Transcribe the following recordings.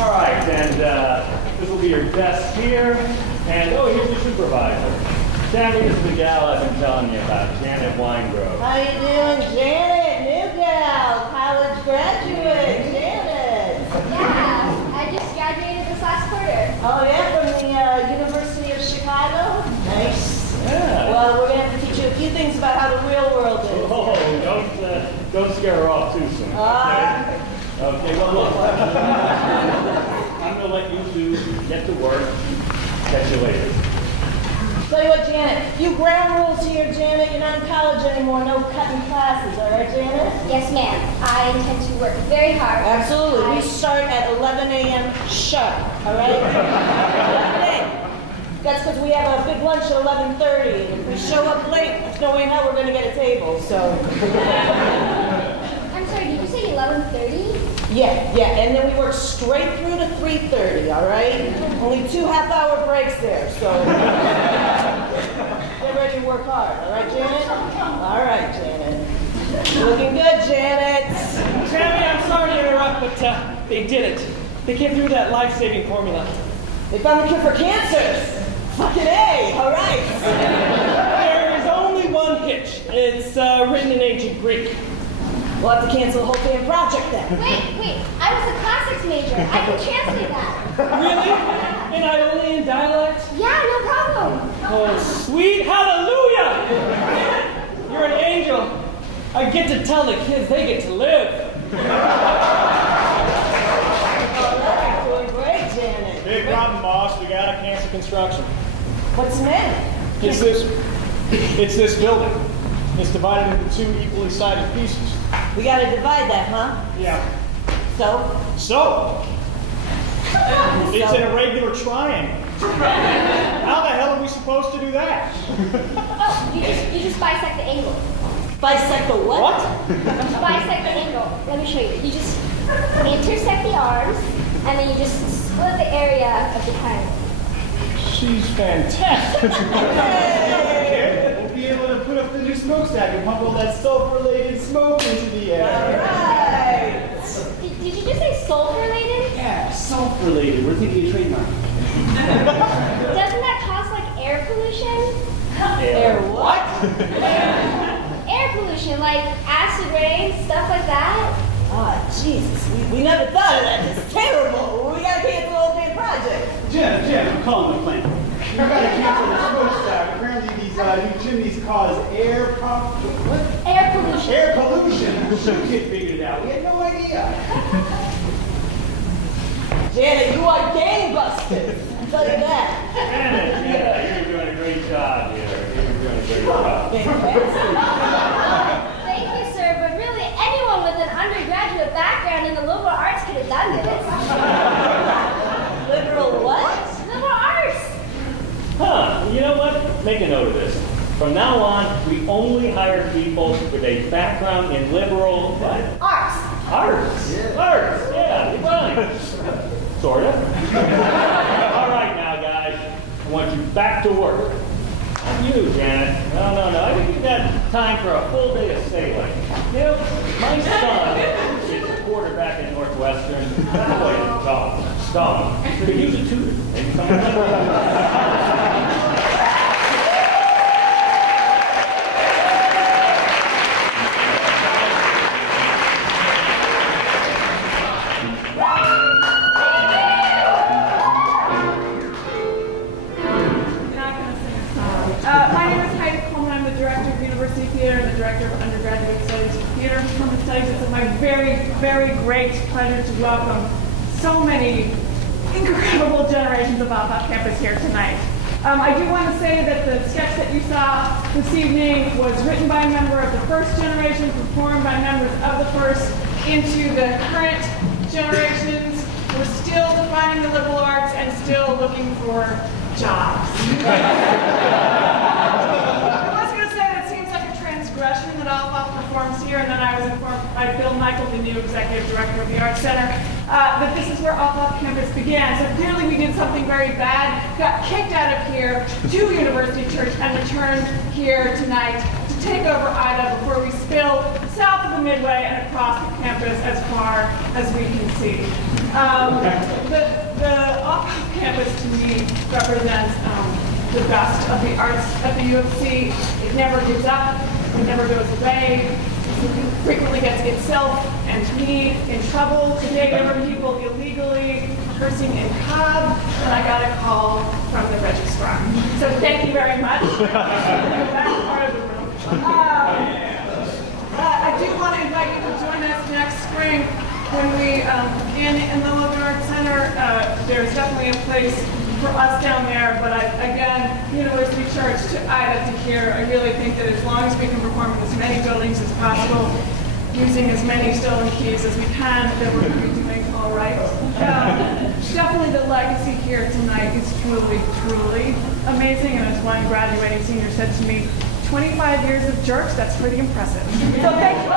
All right, and this will be your desk here. And oh, here's your supervisor. Sandy is the gal I've been telling you about, Janet Winegrove. How you doing, Janet? New gal, college graduate, Janet. Yeah, I just graduated this last quarter. Oh yeah, from the University of Chicago? Nice. Yeah. Well, we're going to have to teach you a few things about how the real world is. Oh, don't scare her off too soon. Okay, well, look. I'm going to let you two get to work. Catch you later. Tell you what, Janet, few ground rules here, Janet. You're not in college anymore. No cutting classes, all right, Janet? Yes, ma'am. I intend to work very hard. Absolutely. We start at 11 a.m. sharp, all right? 11 a.m. That's because we have a big lunch at 11:30. If we show up late, there's no way in hell we're going to get a table, so... I'm sorry, did you say 11:30? Yeah, and then we work straight through to 3:30, all right? Only 2 half-hour breaks there, so get ready to work hard, all right, Janet? All right, Janet. Looking good, Janet. Tammy, I'm sorry to interrupt, but they did it. They came through that life-saving formula. They found the cure for cancers. Fucking A, all right. There is only one hitch. It's written in ancient Greek. We'll have to cancel the whole damn project then. Wait, I was a classics major. I can translate that. Really? In Ionian dialect? Yeah, no problem. Oh, sweet hallelujah! You're an angel. I get to tell the kids they get to live. All right, doing great, Janet. Big problem, boss. We gotta cancel construction. What's the matter? It's this building. It's divided into 2 equally sided pieces. We gotta divide that, huh? Yeah. So? It's an irregular triangle. How the hell are we supposed to do that? Oh, you just bisect the angle. Bisect the what? What? Bisect the angle. Let me show you. You just intersect the arms, and then you just split the area of the triangle. She's fantastic. We'll be able to put up the new smokestack and pump all that sulfur-related smoke into the air. All right. Did you just say sulfur-related? Yeah, self-related. We're thinking of trademark. Doesn't that cause like air pollution? Air what? Air pollution, like acid rain, stuff like that. Ah, Jesus, we never thought of that. It's terrible. We gotta cancel the whole damn project. Jim, I'm calling the plant. We gotta cancel the smokestack. Apparently these new chimneys cause air Pollution. Air pollution. Some kid figured it out. We had no idea. Janet, you are gangbusters. I'll tell you that. Janet, yeah, you're doing a great job here. You're doing a great job. Thank you, sir, but really anyone with an undergraduate background in the liberal arts could have done this. Liberal what? Liberal arts. Huh, you know what? Make a note of this. From now on, we only hire people with a background in liberal, what? Arts. Arts. Yeah. Arts, yeah, right. Sort of. All right now, guys. I want you back to work. Not you, Janet. No. I think you've got time for a full day of sailing. You know, my son is a quarterback at Northwestern. Boy, dumb. Could use a tutor. Maybe someone My name is Heidi Coleman. I'm the director of University Theater and the director of undergraduate studies for theater and performance studies. It's my very, very great pleasure to welcome so many incredible generations of off campus here tonight. I do want to say that the sketch that you saw this evening was written by a member of the first generation, performed by members of the first into the current generations. We're still defining the liberal arts and still looking for jobs. I was going to say that it seems like a transgression that Alpha performs here, and then I was informed by Bill Michael, the new executive director of the Arts Center, that this is where Alpha Campus began. So clearly we did something very bad, got kicked out of here to University Church, and returned here tonight to take over Ida before we spill south of the Midway and across the campus as far as we can see. The off campus to me represents the best of the arts at the U of C. It never gives up, it never goes away. It frequently gets itself and me in trouble. Today there were people illegally cursing in Cobb, and I got a call from the registrar. So thank you very much. That's part of the room. I do want to invite you to join us next spring when we in the Logan Arts Center. There's definitely a place for us down there, but again, University Church to Ida to here, I really think that as long as we can perform in as many buildings as possible, using as many stolen keys as we can, then we're doing all right. Definitely the legacy here tonight is truly, truly amazing, and as one graduating senior said to me, 25 years of jerks, that's pretty impressive. So thank you.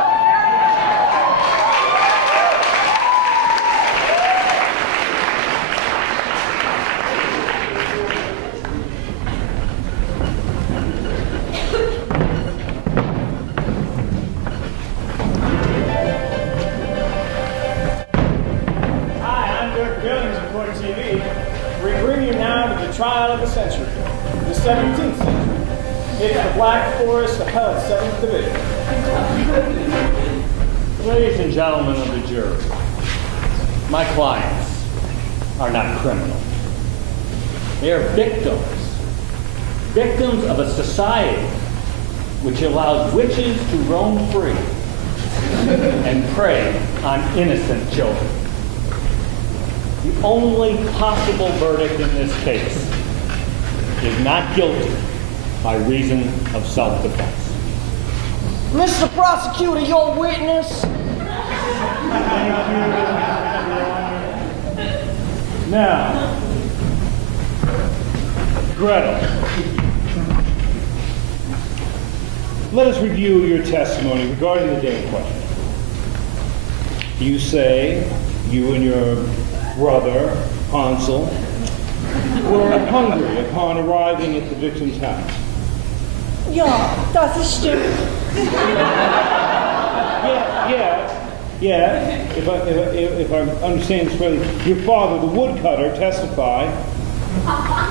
Trial of the century, the 17th century. It's the Black Forest of HUD 7th Division. Ladies and gentlemen of the jury, my clients are not criminals. They are victims of a society which allows witches to roam free and prey on innocent children. The only possible verdict in this case is not guilty by reason of self-defense. Mr. Prosecutor, your witness. Now, Gretel, let us review your testimony regarding the day in question. You say you and your brother, Hansel, were hungry upon arriving at the victim's house. Ja, das ist stimmt. Yeah. If I understand this correctly, your father, the woodcutter, testified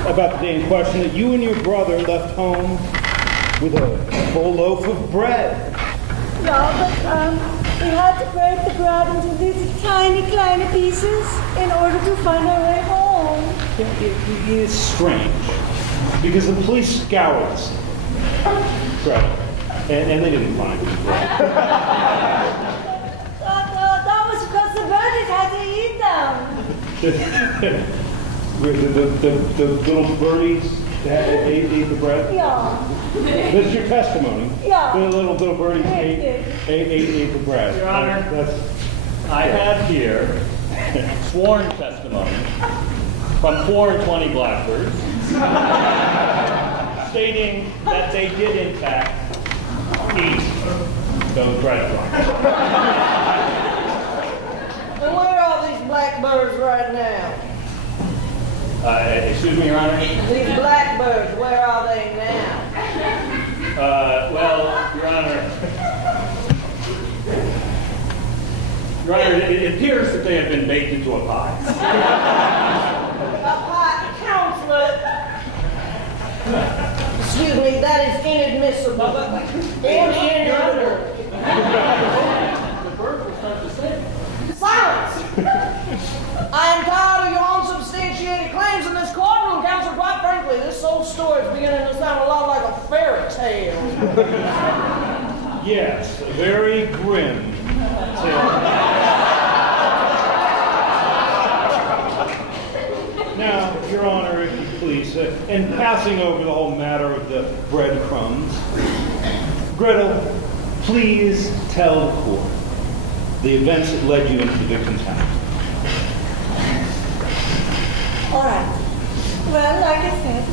about the day in question that you and your brother left home with a full loaf of bread. Ja, but we had to break the bread into these tiny, tiny pieces in order to find our way home. It is strange, because the police scoured us, Gretel, and they didn't find it. That was because the birdies had to eat them. The little birdies that ate the bread? Yeah. That's your testimony? Yeah. The little birdies ate the bread. Your Honor, I have here sworn testimony from 420 blackbirds stating that they did in fact eat those breadcrumbs. And where are all these blackbirds right now? Excuse me, Your Honor? These blackbirds, where are they now? Well, Your Honor, it appears that they have been baked into a pie. A pie, counselor. Excuse me, that is inadmissible. Inadmissible. The birds will start to sing. Silence! I am tired of your unsubstantiated claims in this courtroom, counsel. Quite frankly, this whole story is beginning to sound a lot like a fairy tale. Yes, a very grim tale. Now, Your Honor, if you please, in passing over the whole matter of the breadcrumbs, Gretel, please tell the court the events that led you into the victim's house. All right. Well, like I said,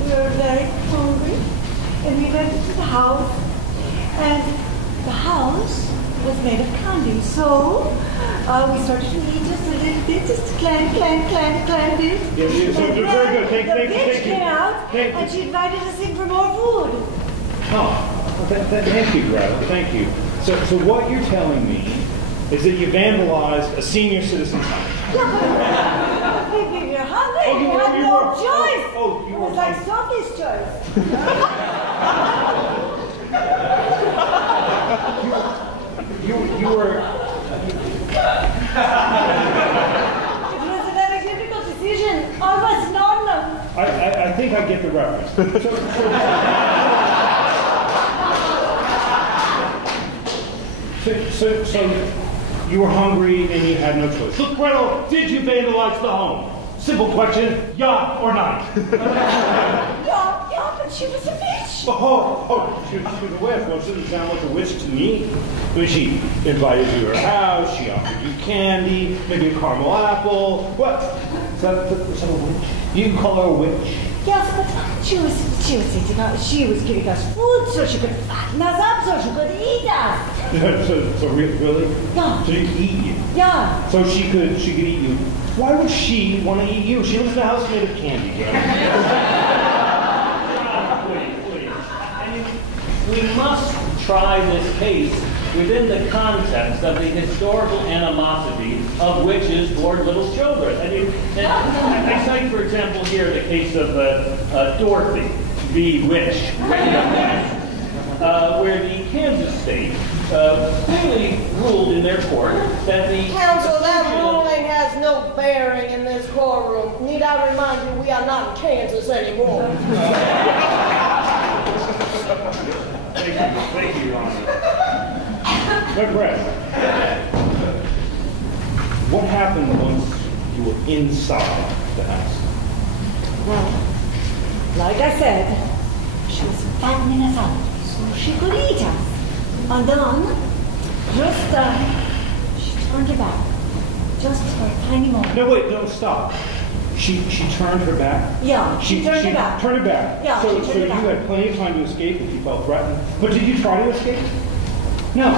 we were very hungry, and we went to the house, and the house was made of candy. So we started to eat just a little bit, just clang bit. Yes, so very good. The bitch came out, and she invited us in for more food. Oh, Thank you, Gretel. Thank you. So what you're telling me is that you vandalized a senior citizen's house. Yeah, but you're hungry. Oh, you had no choice. You It were was like Sophie's choice. you were. It was a very difficult decision. Almost none. I think I get the reference. So you were hungry and you had no choice. Look, Gretel, did you vandalize the home? Simple question, yeah or not? Yeah, but she was a witch. She was a witch. Well, she doesn't sound like a witch to me. I mean, she invited you to her house, she offered you candy, maybe a caramel apple. What? Is that a witch? You can call her a witch? Yes, but she was eating us. She was giving us food so she could fatten us up, so she could eat us. so really? Yeah. So she could eat you? Yeah. So she could eat you. Why would she want to eat you? She lives in a house made of candy. Please. I mean, we must try this case within the context of the historical animosity of witches toward little children. I mean, I cite, for example, here the case of Dorothy, the witch, where the Kansas state clearly ruled in their court that the Counsel, that ruling has no bearing in this courtroom. Need I remind you, we are not in Kansas anymore. Thank you, Your Honor. But Brett, what happened once you were inside the house? Well, like I said, she was fattening us up so she could eat us. And then, she turned her back. Just for a tiny moment. No, wait, no, stop. She turned her back? Yeah, she turned her back. Turned her back. Yeah, so she turned her back. You had plenty of time to escape if you felt threatened. But did you try to escape? No.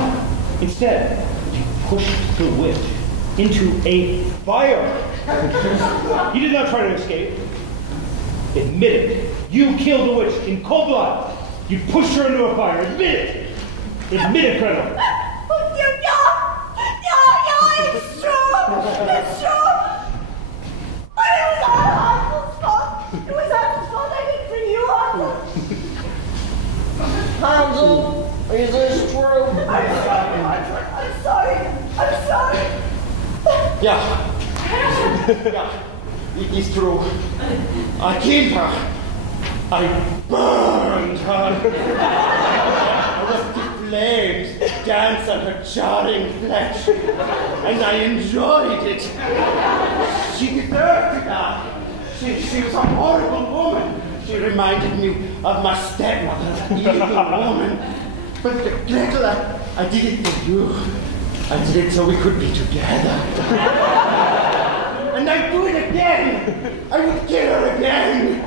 Instead, you pushed the witch into a fire. You did not try to escape. Admit it. You killed the witch in cold blood. You pushed her into a fire. Admit it. Admit it, Gretel. Yeah, it's true. It's true. But it was all Hansel's fault. It was Hansel's fault. I did it for you, Hansel. Hansel, is this true? I'm sorry. Yeah, it is true. I killed her. I burned her. I was the flames dance on her charring flesh, and I enjoyed it. She deserved to die. She was a horrible woman. She reminded me of my stepmother, evil woman. But Gretel, I did it for you. I did it so we could be together. And I'd do it again. I would kill her again.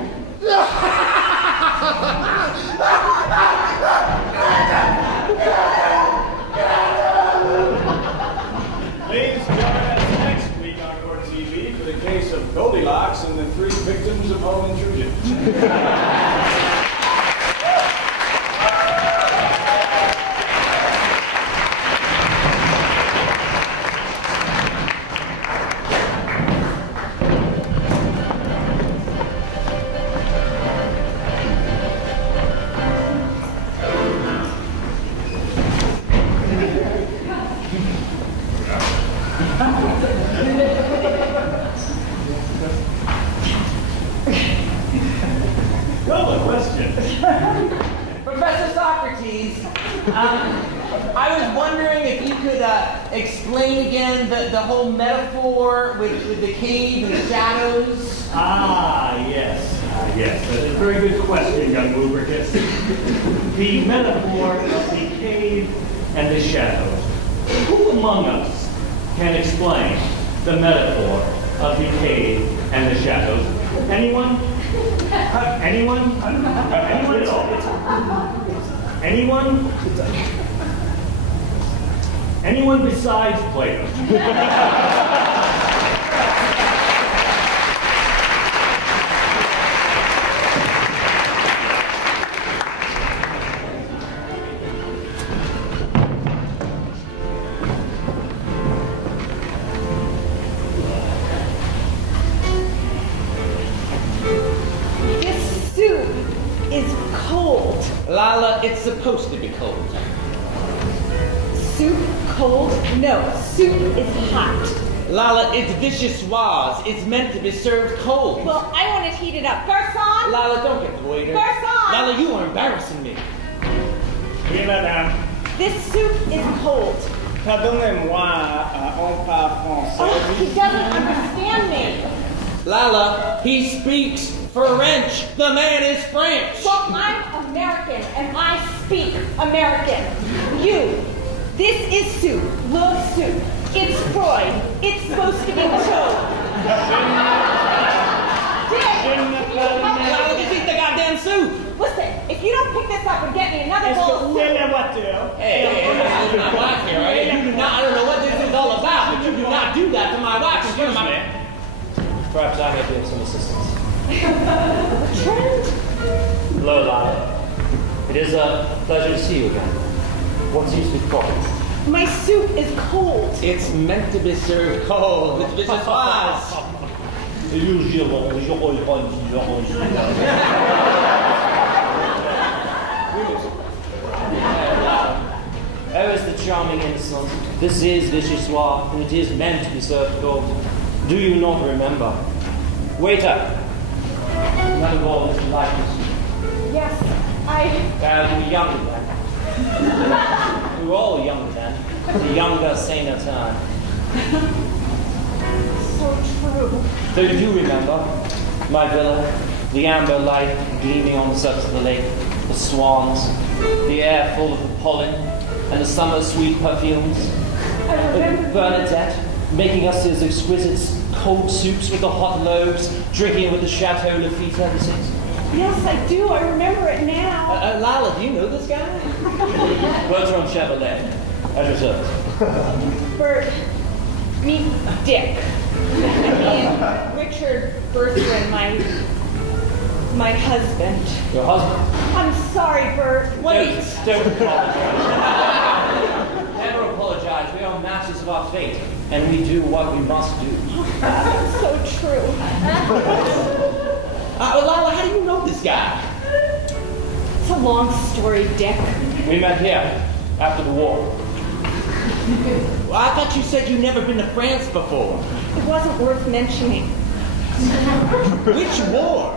Please join us next week on Court TV for the case of Goldilocks and the 3 victims of home intrusion. Professor Socrates, I was wondering if you could explain again the whole metaphor with the cave and the shadows. Yes. That's a very good question, young lubricus. The metaphor of the cave and the shadows. Who among us can explain the metaphor of the cave and the shadows? Anyone? Anyone? Anyone at all? Anyone? Anyone besides Plato? it's supposed to be cold. Soup cold? No, soup is hot. Lala, it's vichyssoise. It's meant to be served cold. Well, I want it heated up. Garçon! Lala, don't get the waiter. Garçon! Lala, you are embarrassing me. Oui, madame. This soup is cold. Pardonnez-moi, on parle français. Oh, he doesn't understand me. Lala, he speaks French. The man is French. Well, I'm American, and I speak American. This is soup, little soup. It's fried. It's supposed to be choked. Lala, just eat the goddamn soup. Listen, if you don't pick this up and get me another bowl of soup. Hey, this is my wife here, right? You do not, I don't know what this is all about, but you do not do that to my wife. Excuse me. Perhaps I may be of some assistance. Trent? Hello, Lila. It is a pleasure to see you again. What's used to be coffee? My soup is cold. It's meant to be served cold. It's vichyssoise. Oh, is the charming innocent. This is vichyssoise, and it is meant to be served cold. Do you not remember? Waiter! Another bowl of Mr. Likeness. Yes, We were younger then. We were all younger then. The younger, saner time. so true. So you do remember my villa, the amber light gleaming on the surface of the lake, the swans, the air full of the pollen, and the summer sweet perfumes. I remember. Bernadette making us those exquisite cold soups with the hot loaves, drinking with the Chateau Lafitte ever since. Yes, I do. I remember it now. Lala, do you know this guy? Bertrand Chevrolet, at your service. Bert, meet Dick. I mean, Richard Bertrand, my husband. Your husband? I'm sorry, Bert. Wait. Don't apologize. Never apologize. We are masters of our fate, and we do what we must do. That's so true. Lala, how do you know this guy? It's a long story, Dick. We met here after the war. Well, I thought you said you'd never been to France before. It wasn't worth mentioning. Which war?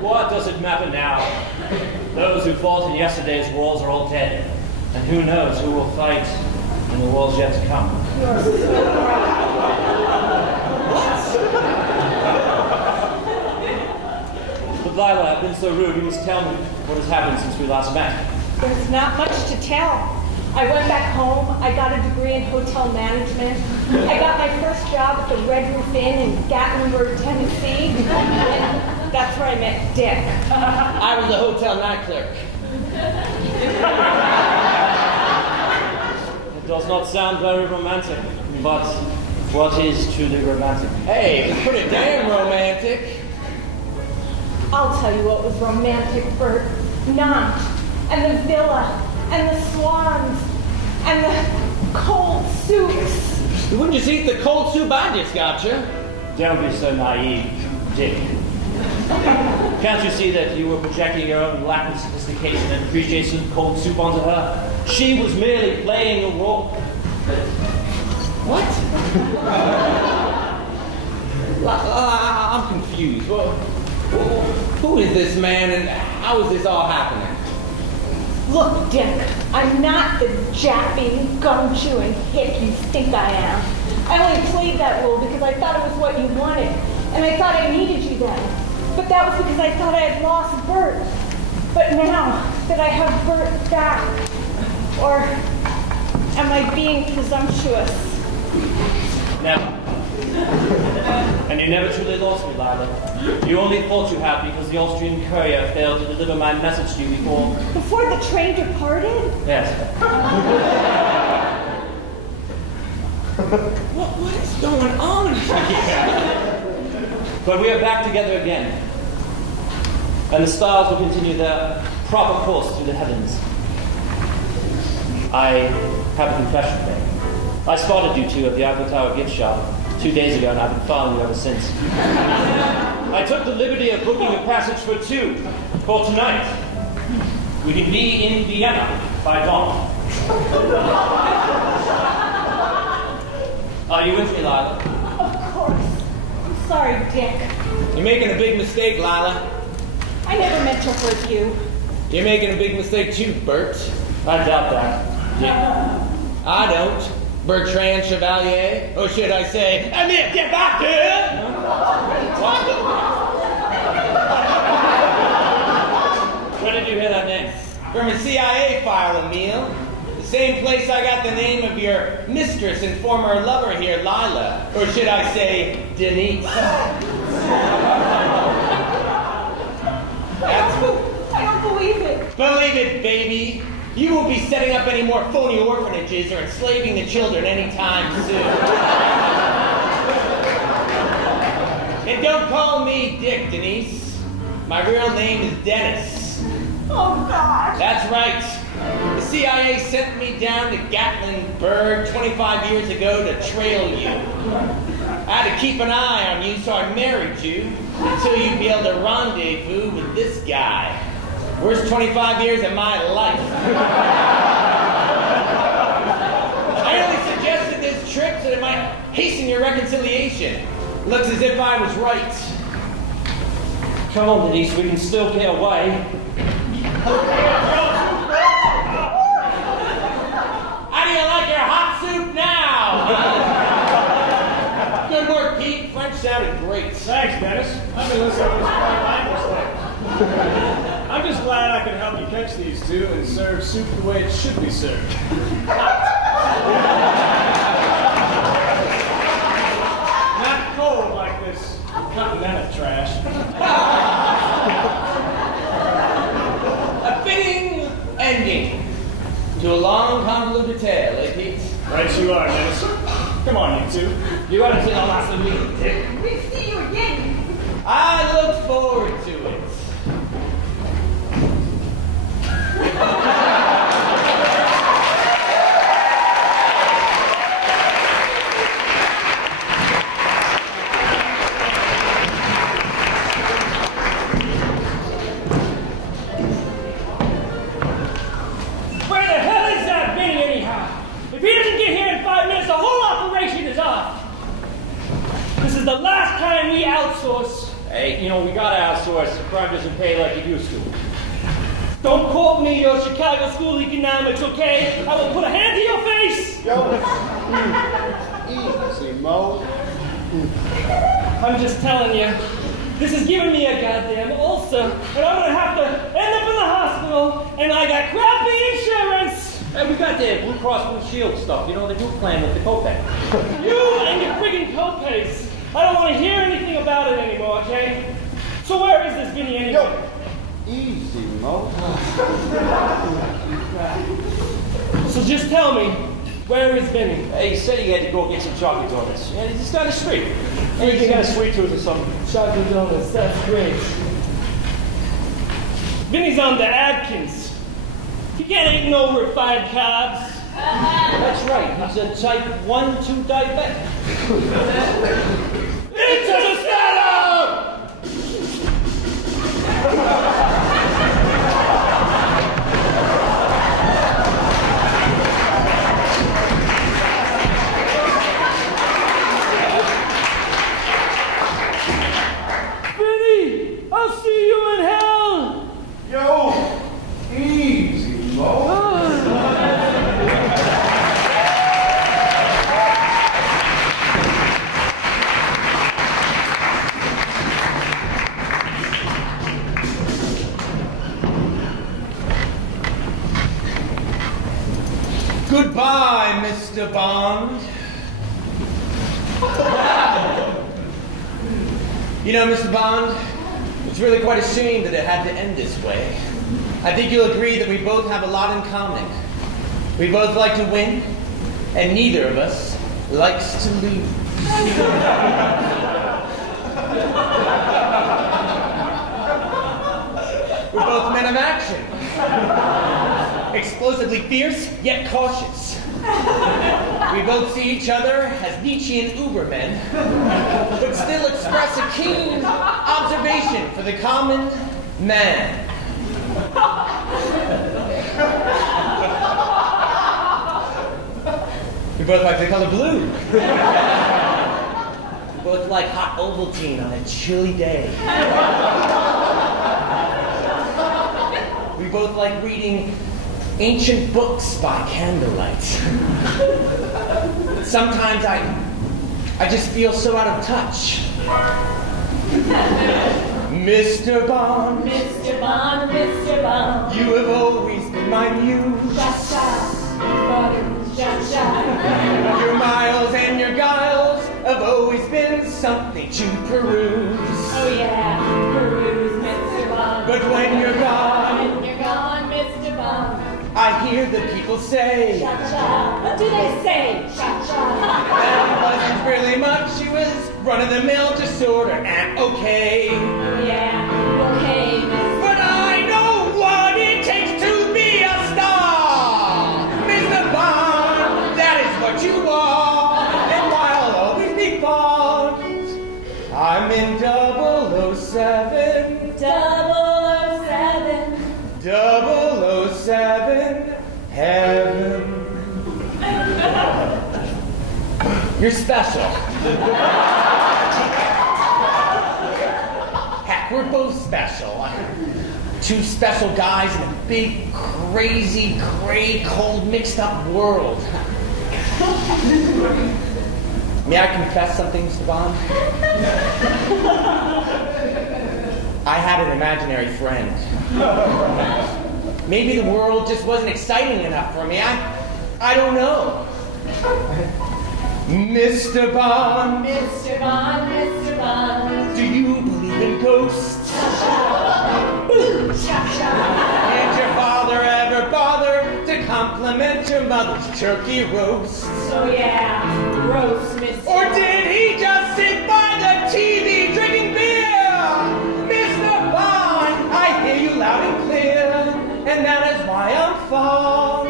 What does it matter now? Those who fought in yesterday's wars are all dead. And who knows who will fight in the wars yet to come. You're so right. But Lila, I've been so rude, you must tell me what has happened since we last met. There's not much to tell. I went back home. I got a degree in hotel management. I got my first job at the Red Roof Inn in Gatlinburg, Tennessee. And that's where I met Dick. I was a hotel night clerk. It does not sound very romantic, but what is truly romantic? Hey, it's pretty damn romantic. I'll tell you what was romantic, Bert. Nantes, and the villa, and the swans, and the cold soups. You wouldn't just eat the cold soup I just got you. Don't be so naive, Dick. Can't you see that you were projecting your own lack of sophistication and appreciation of cold soup onto her? She was merely playing a role. What? I'm confused. Who is this man and how is this all happening? Look, Dick, I'm not the japping, gum-chewing hick you think I am. I only played that role because I thought it was what you wanted, and I thought I needed you then. But that was because I thought I had lost Bert. But now that I have Bert back, or am I being presumptuous? Never. And you never truly lost me, Lila. You only thought you had because the Austrian courier failed to deliver my message to you before. Before the train departed? Yes. What is going on here? But we are back together again. And the stars will continue their proper course through the heavens. I have a confession to make. I spotted you two at the Eiffel Tower gift shop 2 days ago, and I've been following you ever since. I took the liberty of booking a passage for two for tonight. We can be in Vienna by dawn. Are you with me, Lila? Of course. I'm sorry, Dick. You're making a big mistake, Lila. I never meant to hurt you. You're making a big mistake too, Bert. I doubt that. I don't. Bertrand Chevalier, or should I say, Amir Debatte? Where did you hear that name? From a CIA file, Emil. The same place I got the name of your mistress and former lover here, Lila. Or should I say, Denise. I don't believe it. Believe it, baby. You won't be setting up any more phony orphanages or enslaving the children anytime soon. And don't call me Dick, Denise. My real name is Dennis. Oh, God. That's right. The CIA sent me down to Gatlinburg 25 years ago to trail you. I had to keep an eye on you, so I married you until you'd be able to rendezvous with this guy. Worst 25 years of my life. I only suggested this trip so that it might hasten your reconciliation. Looks as if I was right. Come on, Denise, we can still get away. How do you like your hot soup now? Good work, Pete. French sounded great. Thanks, Dennis. I've been listening to this foreign language thing. I'm just glad I could help you catch these two and serve soup the way it should be served. Not cold like this continental trash. A fitting ending to a long, convoluted tale, eh, Pete? Right you are, Dennis. Come on, you two. You ought to sit on last of me, Dick. We see you again. I look forward to it. Where the hell is that Vinny anyhow? If he doesn't get here in 5 minutes, the whole operation is off. This is the last time we outsource. Hey, you know, we gotta outsource. The crime doesn't pay like it used to. Don't quote me your Chicago School economics, okay? I will put a hand to your face. Easy, Mo. I'm just telling you, this is giving me a goddamn ulcer, and I'm gonna have to end up in the hospital, and I got crappy insurance. Hey, we got the Blue Cross Blue Shield stuff. You know, the new plan with the copay. You and your friggin' copays. I don't want to hear anything about it anymore, okay? So where is this Vinny anyway? Easy, Mo. So just tell me, where is Vinny? Hey, he said he had to go get some chocolate donuts. Yeah, he's just down the street. Hey, he's got a sweet tooth or something. Chocolate donuts, that's great. Vinny's on the Adkins. He can't eat no refined carbs. That's right. He's a type 1-2 diabetic. Into the setup! Vinny, I'll see you in hell! Yo, easy, Mo. Goodbye, Mr. Bond. You know, Mr. Bond, it's really quite a shame that it had to end this way. I think you'll agree that we both have a lot in common. We both like to win, and neither of us likes to lose. We're both men of action. Explosively fierce, yet cautious. We both see each other as Nietzschean Ubermen, but still express a keen observation for the common man. We both like the color blue. We both like hot Ovaltine on a chilly day. We both like reading ancient books by candlelight. Sometimes I just feel so out of touch. Mr. Bond, Mr. Bond, Mr. Bond. you have always been my muse. Your miles and your guiles have always been something to peruse. Oh yeah, peruse, Mr. Bond. But when you're gone, Mr. Bond. I hear the people say, Cha-cha. What do they say? Cha-cha. that wasn't really much. She was run-of-the-mill disorder and okay. Yeah, okay, Mr. But I know what it takes to be a star. Mr. Bond, that is what you are. And while I'll always be fond, I'm in 007. 007. 007 heaven. You're special. Heck, we're both special. Two special guys in a big, crazy, gray, cold, mixed up world. May I confess something, Mr. Bond? I had an imaginary friend. Maybe the world just wasn't exciting enough for me. I don't know. Mr. Bond. Mr. Bond, Mr. Bond. Do you believe in ghosts? Boo, cha-cha. Did your father ever bother to compliment your mother's turkey roast? Oh yeah, roast, Mr. Or did he just sit by the TV drinking beer? Mr. Bond, I hear you loud and clear, and that is why I'm fond.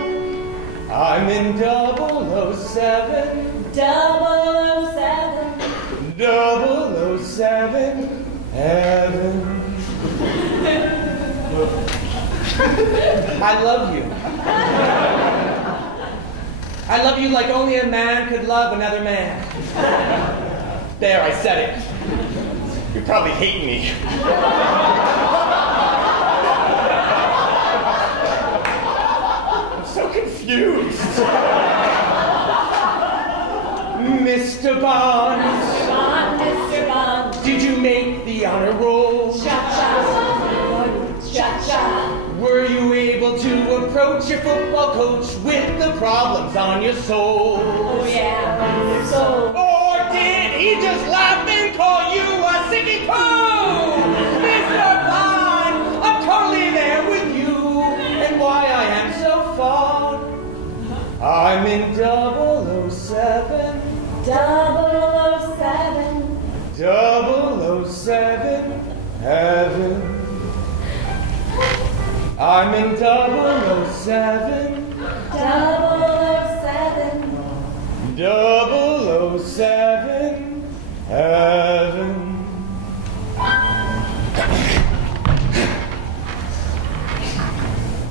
I'm in 007. 007. 007 heaven. I love you. I love you like only a man could love another man. There, I said it. You probably hate me. I'm so confused. Mr. Bond. Mr. Bond, Mr. Bond. Did you make the honor roll? Cha-cha. Cha-cha. Were you able to approach your football coach with the problems on your soul? Oh yeah, so. Or did he just laugh and call you a sicky poo? Mr. Bond, I'm totally there with you, and why I am so fond. I'm in 007. 007. 007 heaven. I'm in 007. 007. 007 heaven.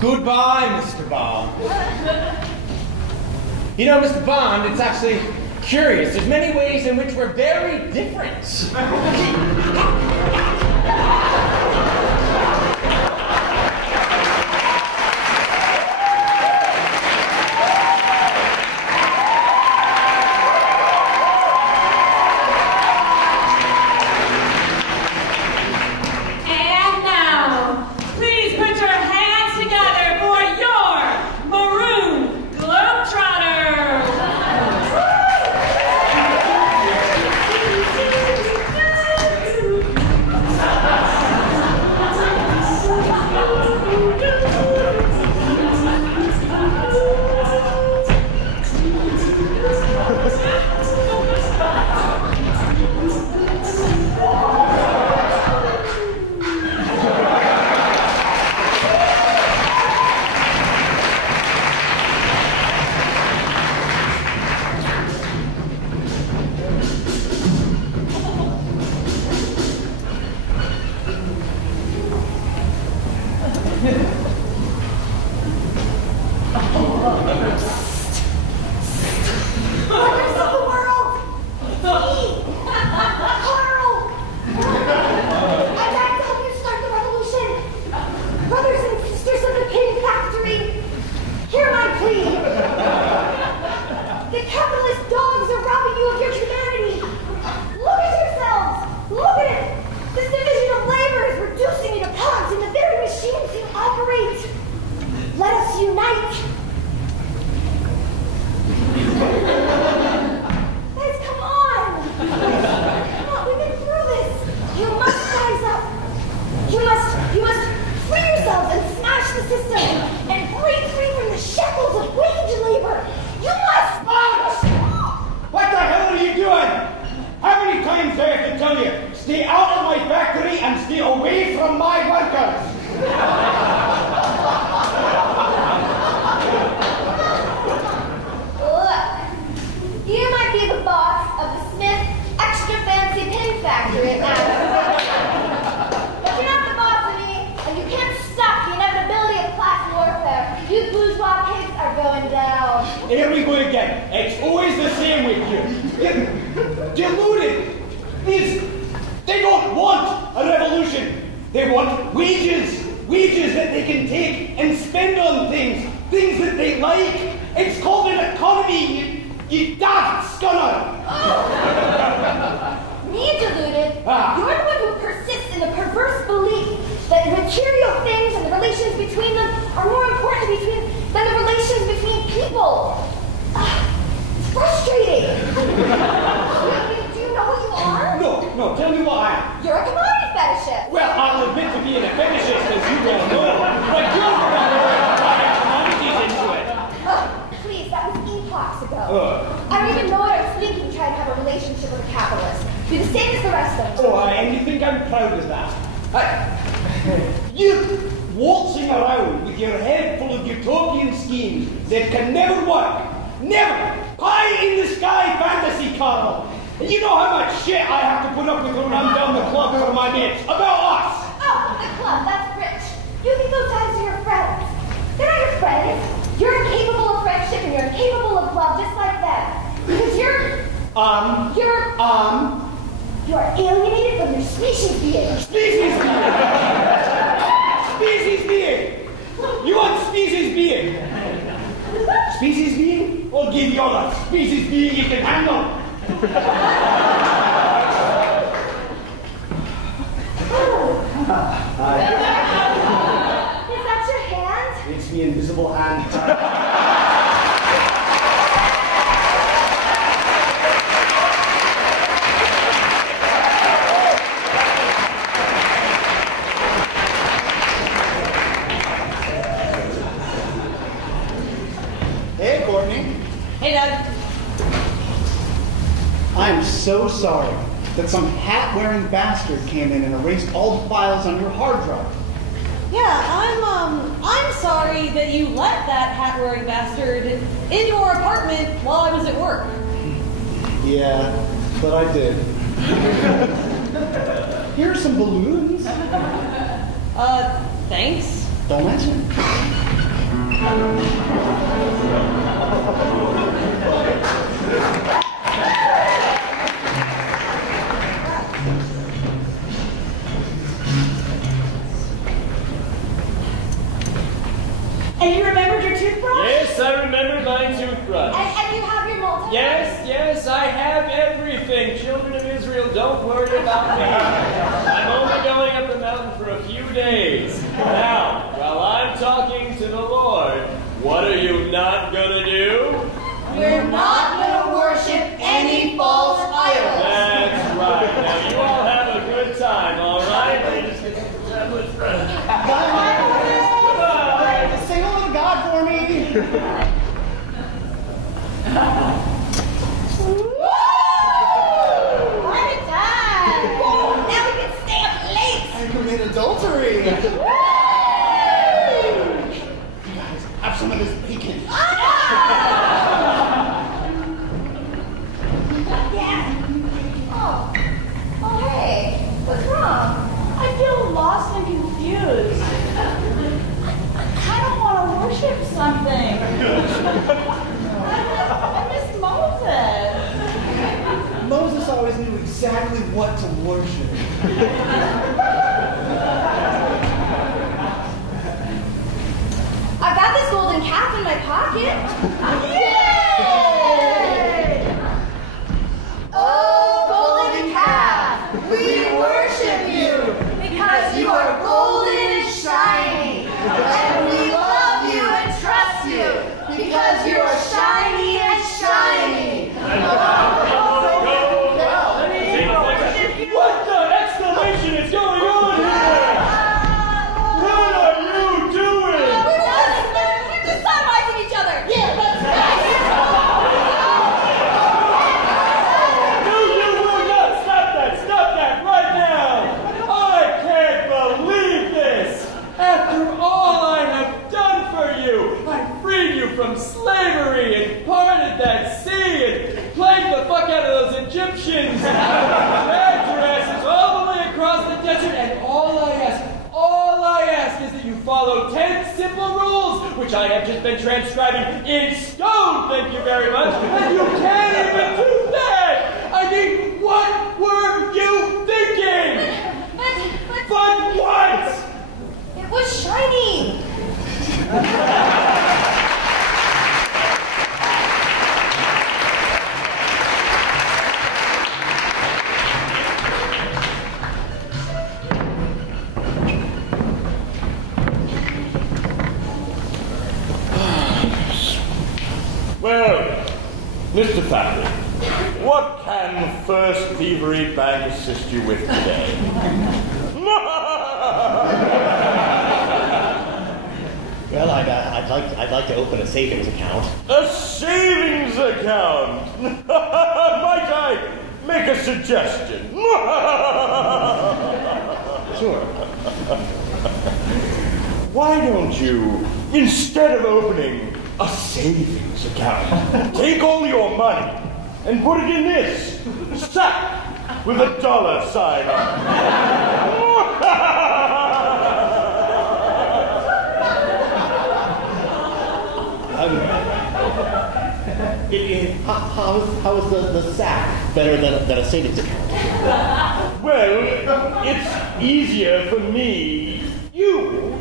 Goodbye, Mr. Bond. You know, Mr. Bond, it's actually curious. There's many ways in which we're very different. And now, please put your hands together for your Maroon Globetrotters. capitalist dogs are robbing you of your humanity. Look at yourselves. Look at it. This division of labor is reducing you to pawns in the very machines you operate. Let us unite. Guys, come on. Come on, we've been through this. You must rise up. You must free yourselves and smash the system and break free from the shackles of wage labor. You must. What the hell are you doing? How many times do I have to tell you? Stay out of my factory and stay away from my workers. Look, you might be the boss of the Smith extra fancy pin factory at now. But you're not the boss of me, and you can't stop the inevitability of class warfare. You bourgeois pigs are going down. Here we go again. It's always the same with you. You're deluded. They don't want a revolution. They want wages. Wages that they can take and spend on things that they like. It's called an economy, you daft scunner. Oh. Me deluded. You're the one who persists in the perverse belief that material things and the relations between them are more important than the relations between people. It's frustrating. Do you know what you are? No, tell me what I am. You're a commodity fetishist. Well, I'll admit to being a fetishist, as you well know, but you're the one who brought commodities into it. Please, that was epochs ago. I don't even know what I was thinking trying to have a relationship with a capitalist. Be the same as the rest of them. And you think I'm proud of that? You waltzing around with your head full of utopian schemes that can never work. Never! Pie in the sky fantasy, Carl! And you know how much shit I have to put up with when I'm down the club for my mates about us! Oh, the club, that's rich. You think those guys are your friends. They're not your friends. You're incapable of friendship and you're incapable of love just like them. Because you're alienated from your species being. Species being! Species being! You want species being? Species being? I'll give you all that species being you can handle. Is that your hand? It's the invisible hand. Hey, Courtney. Hey, Doug. I'm so sorry that some hat-wearing bastard came in and erased all the files on your hard drive. Yeah, I'm sorry that you let that hat-wearing bastard in your apartment while I was at work. Yeah, but I did. Here are some balloons. Thanks. Don't mention it. And you remembered your toothbrush? Yes, I remembered my toothbrush. And you have your multi. Yes, I have everything. Children of Israel, don't worry about me. I'm only going up the mountain for a few days. Now, while I'm talking to the Lord, what are you not going to do? We're not going to worship any false idols. That's right. Now, you all have a good time, all right? Sing a little God for me. What a time! Now we can stay up late. I commit adultery. You guys, have some of this bacon. Yeah. Oh, hey. What's wrong? I feel lost and confused. I don't want to worship something. I miss Moses. Moses always knew exactly what to worship. I've got this golden calf in my pocket. Yay! have just been transcribing in stone, thank you very much, and you can't even do that! I mean, what were you thinking? But what? It was shiny. Well, Mr. Thackeray, what can First Thievery Bank assist you with today? Well, I'd like to open a savings account. A savings account? Might I make a suggestion? Sure. Why don't you, instead of opening a savings account, take all your money and put it in this sack with a $sign on it? How is the sack better than a savings account? Well, it's easier for me, you,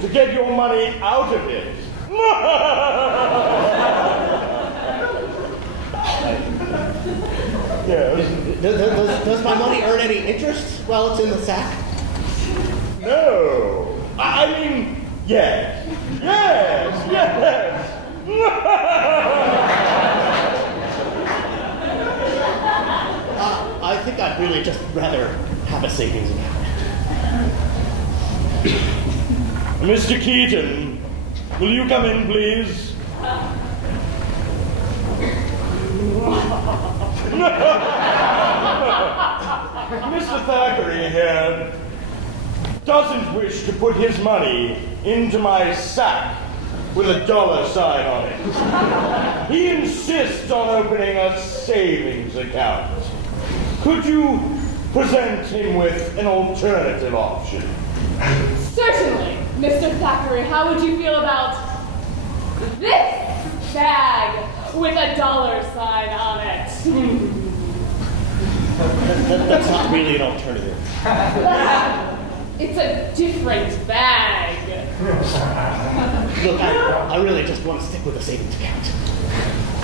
to get your money out of it. Yes. Does my money earn any interest while it's in the sack? No. I mean, yes. Yes. I think I'd really just rather have a savings account. Mr. Keaton, will you come in, please? Mr. Thackeray here doesn't wish to put his money into my sack with a $sign on it. He insists on opening a savings account. Could you present him with an alternative option? Certainly, Mr. Thackeray. How would you feel about this bag with a $sign on it? That's not really an alternative. It's a different bag. Look, I really just want to stick with a savings account.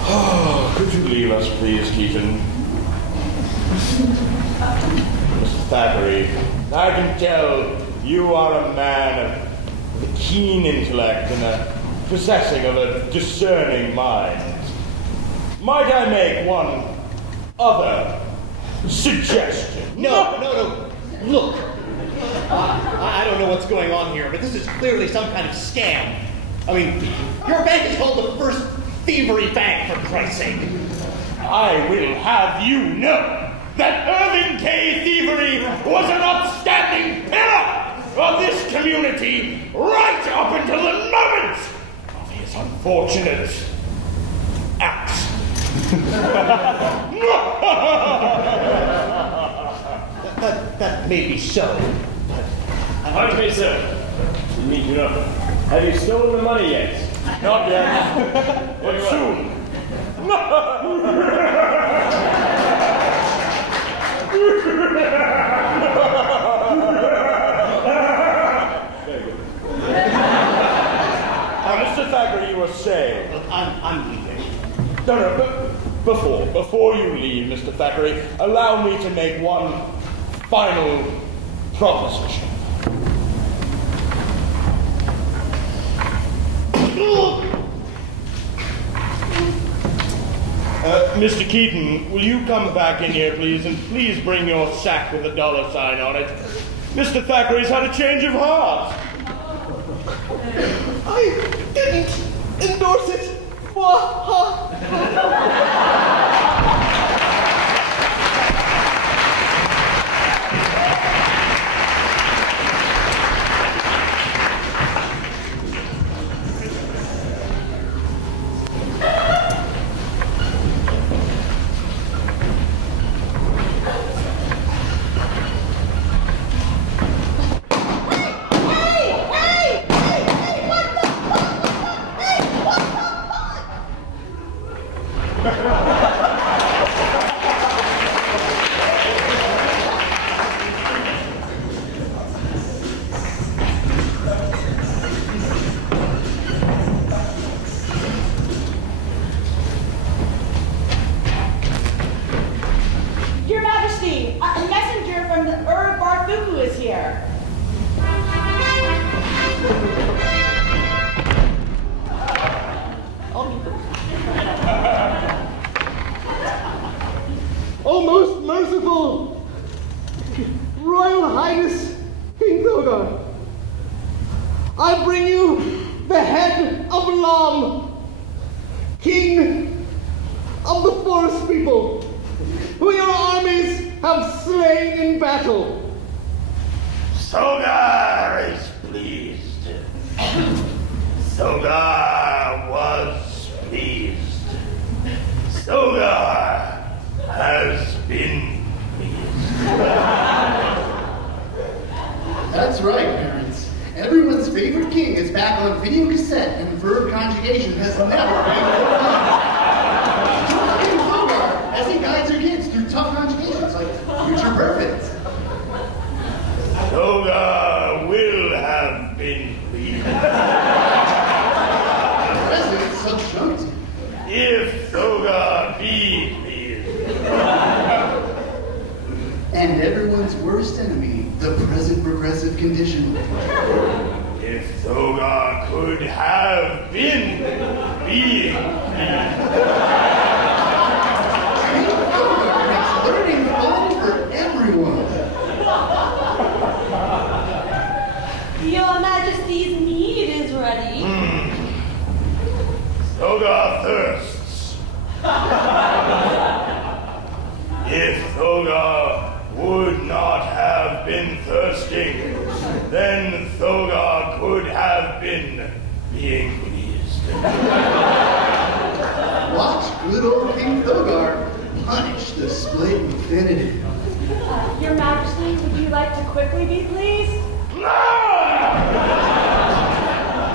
Oh, could you leave us, please, Keaton? Mr. Thackeray, I can tell you are a man of a keen intellect and possessing of a discerning mind. Might I make one other suggestion? No. Look, I don't know what's going on here, but this is clearly some kind of scam. I mean, your bank is called the First Thievery Bank, for Christ's sake. I will have you know that Irving K. Thievery was an upstanding pillar of this community right up until the moment of his unfortunate acts. That may be so, but Pardon me, sir. You need to know. Have you stolen the money yet? Not yet, but soon. Mr. Thackeray, you were saying. I'm leaving. No, but before you leave, Mr. Thackeray, allow me to make one final proposition. Mr. Keaton, will you come back in here, please, and please bring your sack with a $sign on it. Mr. Thackeray's had a change of heart. I didn't endorse it. here. O most merciful Royal Highness King Thogar, I bring you the head of Lam, King of the forest people, who your armies have slain in battle. Thogar is pleased. Thogar was pleased. Thogar has been pleased. That's right, parents. Everyone's favorite king is back on video cassette, and verb conjugation has never been more fun. Join King Thogar as he guides your kids through tough conjugations like future perfect. Thogar will have been pleased. The president subjunctive. If Thogar be pleased. And everyone's worst enemy, the present progressive conditional. If Thogar could have been being King Thogar makes learning fun for everyone. Your Majesty's mead is ready. Thogar thirsts. If Thogar would not have been thirsting, then Thogar could have been being pleased. Watch good old King Thogar punish the split infinitive. Your Majesty, would you like to quickly be pleased?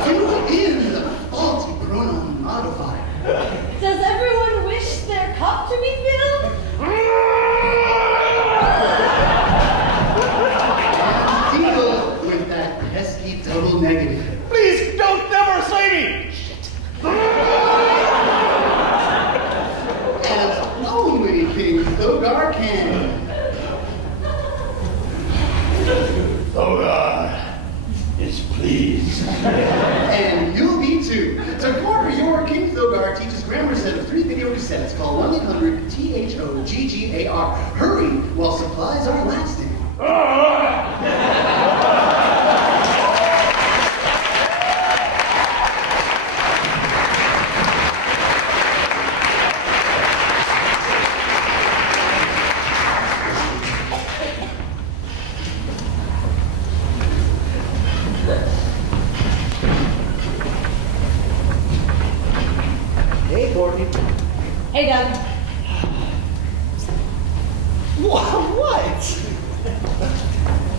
Do in the faulty pronoun modifier. Does everyone wish their cup to be filled? And deal with that pesky double negative. Please don't never slay me! Shit. As only King Thogar can. Thogar is pleased. And you'll be too. To corner your King Thogar teaches grammar set of 3 video cassettes called 1-800-THOGGAR. Hurry while supplies are lasting. Hey, Courtney. Hey, Doug. What?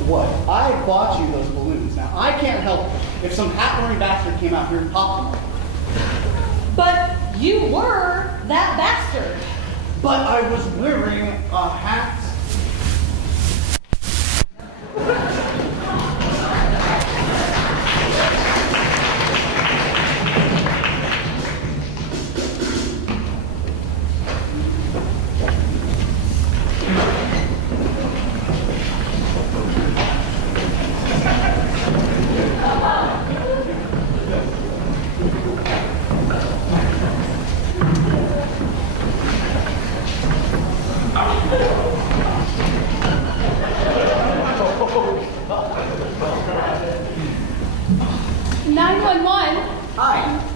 What? I bought you those balloons. Now, I can't help it if some hat-wearing bastard came out here and popped them. But you were that bastard. But I was wearing a hat.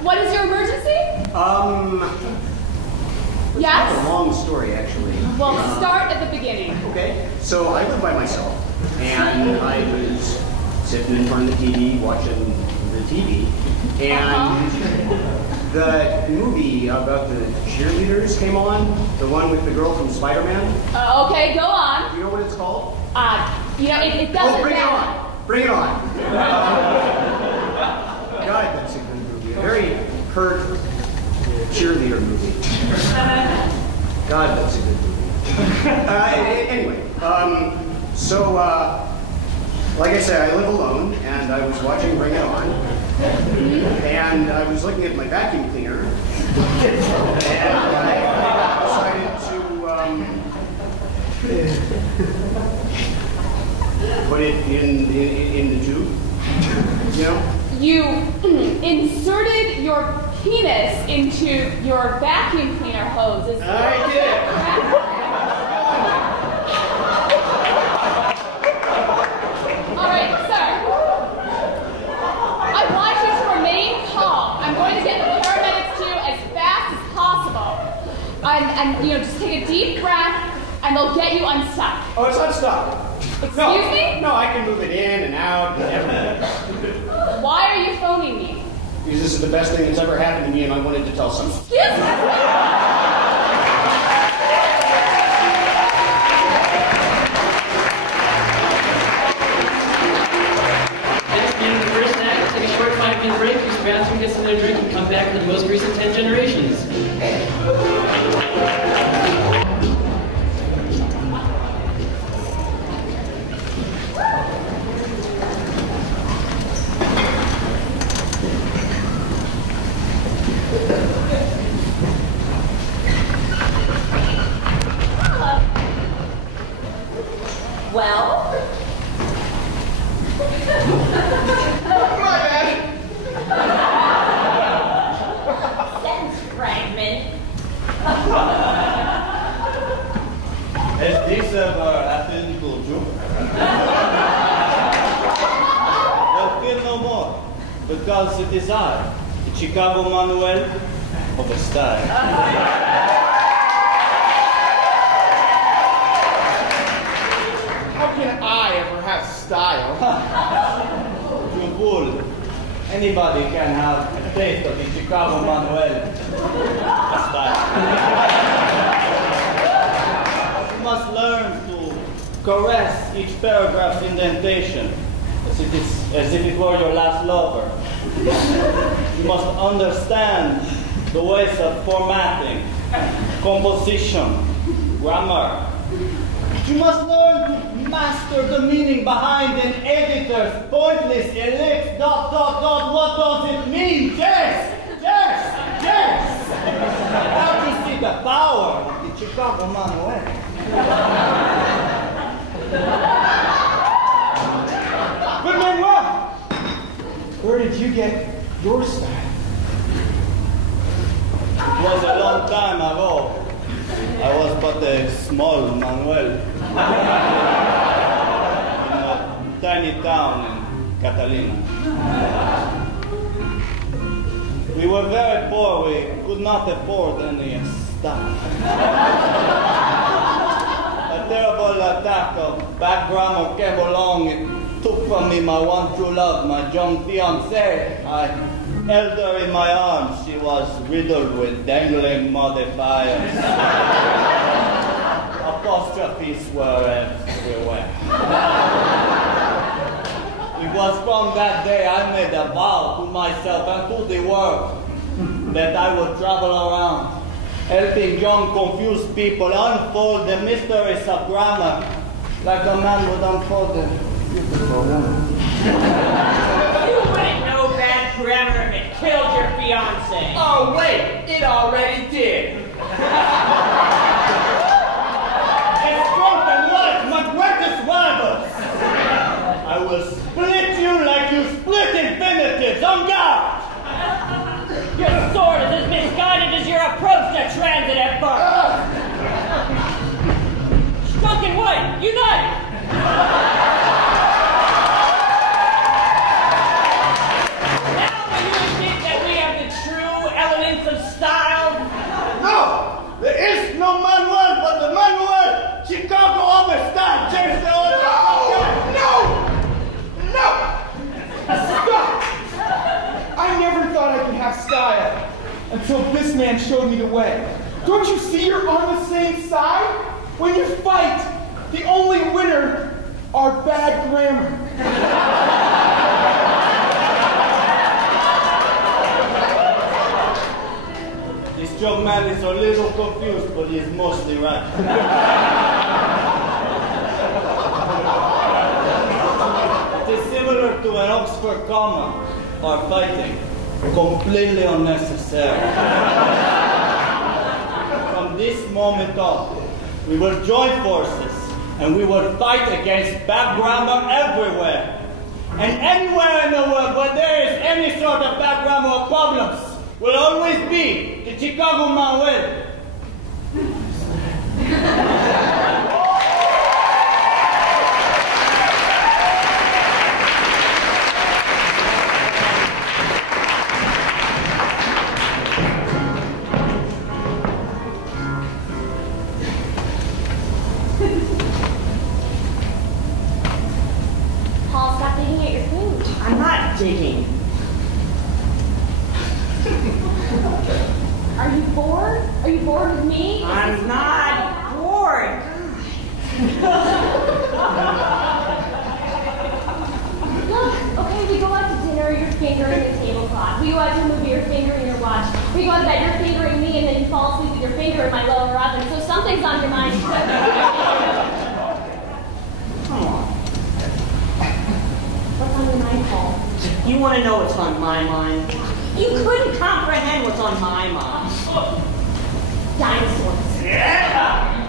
What is your emergency? Yes? It's a long story, actually. Well, start at the beginning. Okay. So I live by myself, and I was sitting in front of the TV watching the TV, and the movie about the cheerleaders came on, the one with the girl from Spider-Man. Okay, go on. Do you know what it's called? It doesn't bring matter. it on. Bring it on. God, that's a good movie. A very hurt cheerleader movie. God, that's a good movie. Anyway, like I said, I live alone, and I was watching Bring It On, and I was looking at my vacuum cleaner, and I decided to put it in the tube. You know? You inserted your penis into your vacuum cleaner hose. Is I did. All right, sir. I want you to remain calm. I'm going to get the paramedics to you as fast as possible. And just take a deep breath, and they'll get you unstuck. Oh, it's unstuck. Excuse me? No, I can move it in and out and everything. Why are you phoning me? Because this is the best thing that's ever happened to me, and I wanted to tell someone. Excuse me? Next being the first act, take a short 5-minute break, use the bathroom, get something to drink, and come back for the most recent 10 generations. Well? My bad. Sentence fragment. Has this ever happened to you? Well, fear no more, because it is I, the Chicago Manuel of the style. How can I ever have style? You fool. Anybody can have a taste of the Chicago Manuel of style. You must learn to caress each paragraph's indentation as if it were your last lover. You must understand the ways of formatting, composition, grammar. You must learn to master the meaning behind an editor's pointless ellipse, ... What does it mean? Yes! Now you see the power of the Chicago Manuel. But Manuel, where did you get your style? It was a long time ago. I was but a small Manuel in a tiny town in Catalina. We were very poor. We could not afford any stuff. A terrible attack of bad grammar came along. It took from me my one true love, my young fiancée. I held her in my arms. She was riddled with dangling modifiers. Apostrophes were everywhere. It was from that day I made a vow to myself and to the world that I would travel around, helping young, confused people unfold the mysteries of grammar like a man would unfold a beautiful woman. You wouldn't know bad grammar if it killed your fiancé. Oh, wait, it already did. It's broken life, my greatest rivals. I will split you like you split infinitives, on guard. Your sword is as misguided as your approach to transit at birth. Skunk and White, unite! Now will you admit that we have the true elements of style? No! There is no Manuel but the Manuel Chicago overstand. Change the order. No! Stop! I never thought I could have style until this man showed me the way. Don't you see you're on the same side? When you fight, the only winner are bad grammar. This young man is a little confused, but he's mostly right. It is similar to an Oxford comma or fighting, completely unnecessary. From this moment on, we will join forces and we will fight against bad grammar everywhere. And anywhere in the world where there is any sort of bad grammar or problems will always be the Chicago Manuel. Paul, stop digging at your food. I'm not digging. Are you bored? Are you bored with me? I'm not bored. Look, okay, we go out to dinner, you're fingering the tablecloth. We go out to a movie, you're fingering your watch. We go to bed, you're fingering me, and then you fall asleep with your finger in my lower oven. So something's on your mind. Come on. What's on your mind, Paul? You want to know what's on my mind? You couldn't comprehend what's on my mind. Dinosaurs. Yeah!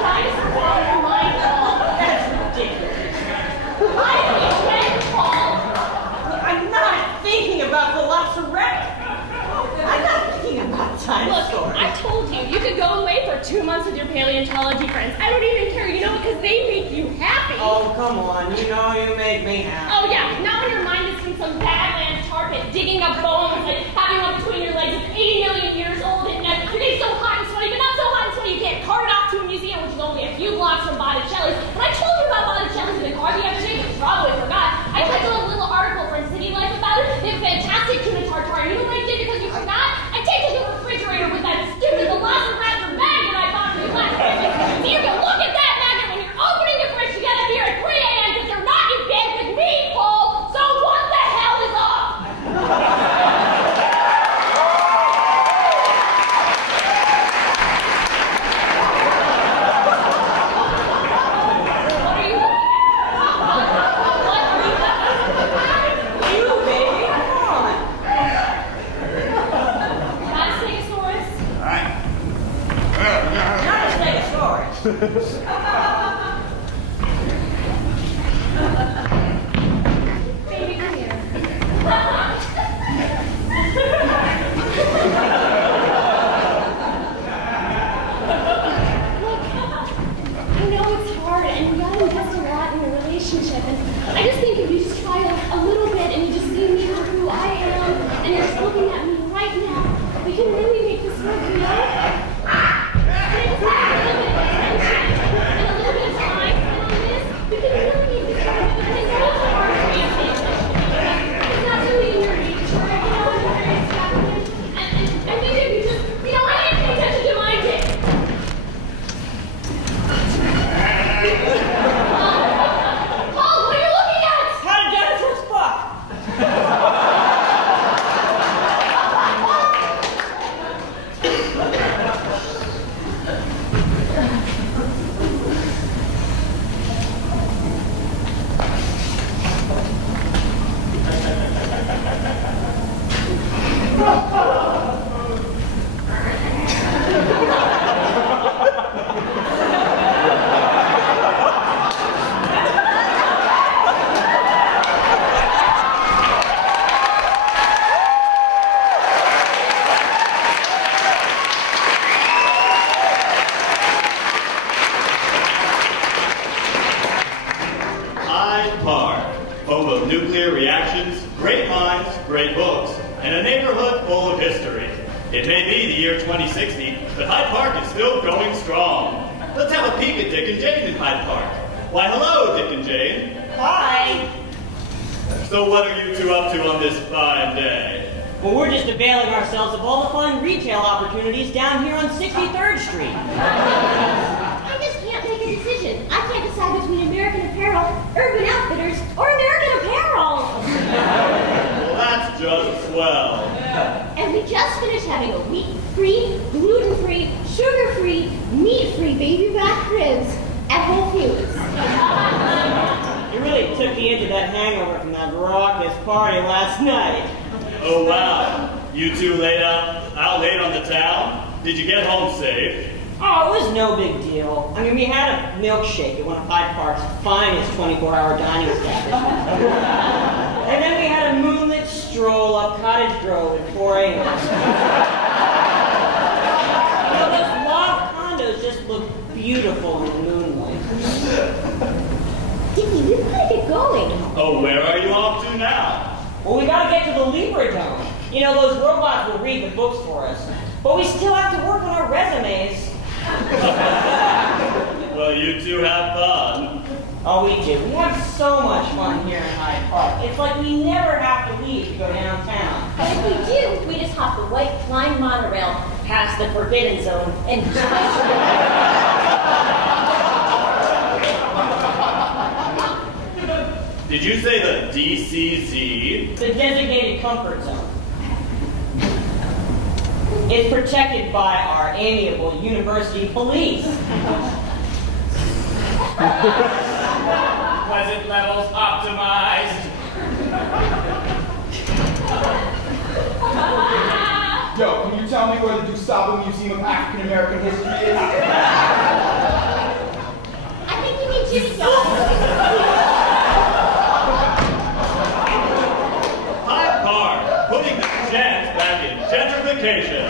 Dinosaurs on your mind, Paul. That's ridiculous. I can't, Paul. I'm not thinking about Velociraptor. I'm not thinking about dinosaurs. Look, I told you, you could go away for 2 months with your paleontology friends. I don't even care, you know, because they make you happy. Oh, come on. You know you make me happy. Oh, yeah. Now when your mind is in some badlands tar pit, digging up bones, like having one between your legs, it's 80 million years old, and you're getting so hot and sweaty, but not so hot and sweaty you can't cart it off to a museum, which is only a few blocks from Botticelli's. And I told you about Botticelli's in the car the other day, but you probably forgot. I typed a little article from City Life about it. They have fantastic tuna tartare. And you know what I did because you forgot? I taped it to the refrigerator with that stupid Velociraptor magnet I bought from you last Christmas. So you can look at that magnet when you're opening the fridge together here at 3 a.m. because you're not in bed with me, Paul. So what the hell is up? Baby, come here. I know it's hard, and you gotta invest a lot in a relationship, and I just think if you just try a little bit and you just see me for who I am, and you're just looking at me right now, we can really make this work, you know? And it's like a little bit of attention and a little bit of time spent on this, we can really make this work. And it's not so hard for me to say this. It's not really in your nature, you know, it's very extravagant. And maybe if you just, you know, I didn't pay attention to my dick. Paul, what are you looking at? How did dinosaurs fuck? Hyde Park, home of nuclear reactions, great minds, great books, and a neighborhood full of history. It may be the year 2060, but Hyde Park is still going strong. Let's have a peek at Dick and Jane in Hyde Park. Why, hello, Dick and Jane. Hi. So what are you two up to on this fine day? Well, we're just availing ourselves of all the fun retail opportunities down here on 63rd Street. I just can't make a decision. I can't decide between American Apparel, Urban Outfitters, or American Apparel. Well, that's just swell. And we just finished having a wheat-free, gluten-free, sugar-free, meat-free baby back ribs at Whole Foods. You really took me into that hangover from that raucous party last night. Oh, wow. You two out late on the town? Did you get home safe? Oh, it was no big deal. I mean, we had a milkshake at one of Hyde Park's finest 24-hour dining establishments. And then we had a moonlit stroll up Cottage Grove at 4 a.m. You know, those loft condos just look beautiful in the moonlight. Dickie, we gotta get going. Oh, where are you off to now? Well, we gotta get to the Libra Dome. You know, those robots will read the books for us. But we still have to work on our resumes. Well, you two have fun. Oh, we do. We have so much fun here in Hyde Park. It's like we never have to leave to go downtown. And if we do, we just hop the white line monorail past the Forbidden Zone and Did you say the DCZ? The Designated Comfort Zone. It's protected by our amiable university police. Pleasant levels optimized. Yo, can you tell me where the DuSable Museum of African American History is? I think you need Jimmy Hyde Park, putting the chance back in gentrification.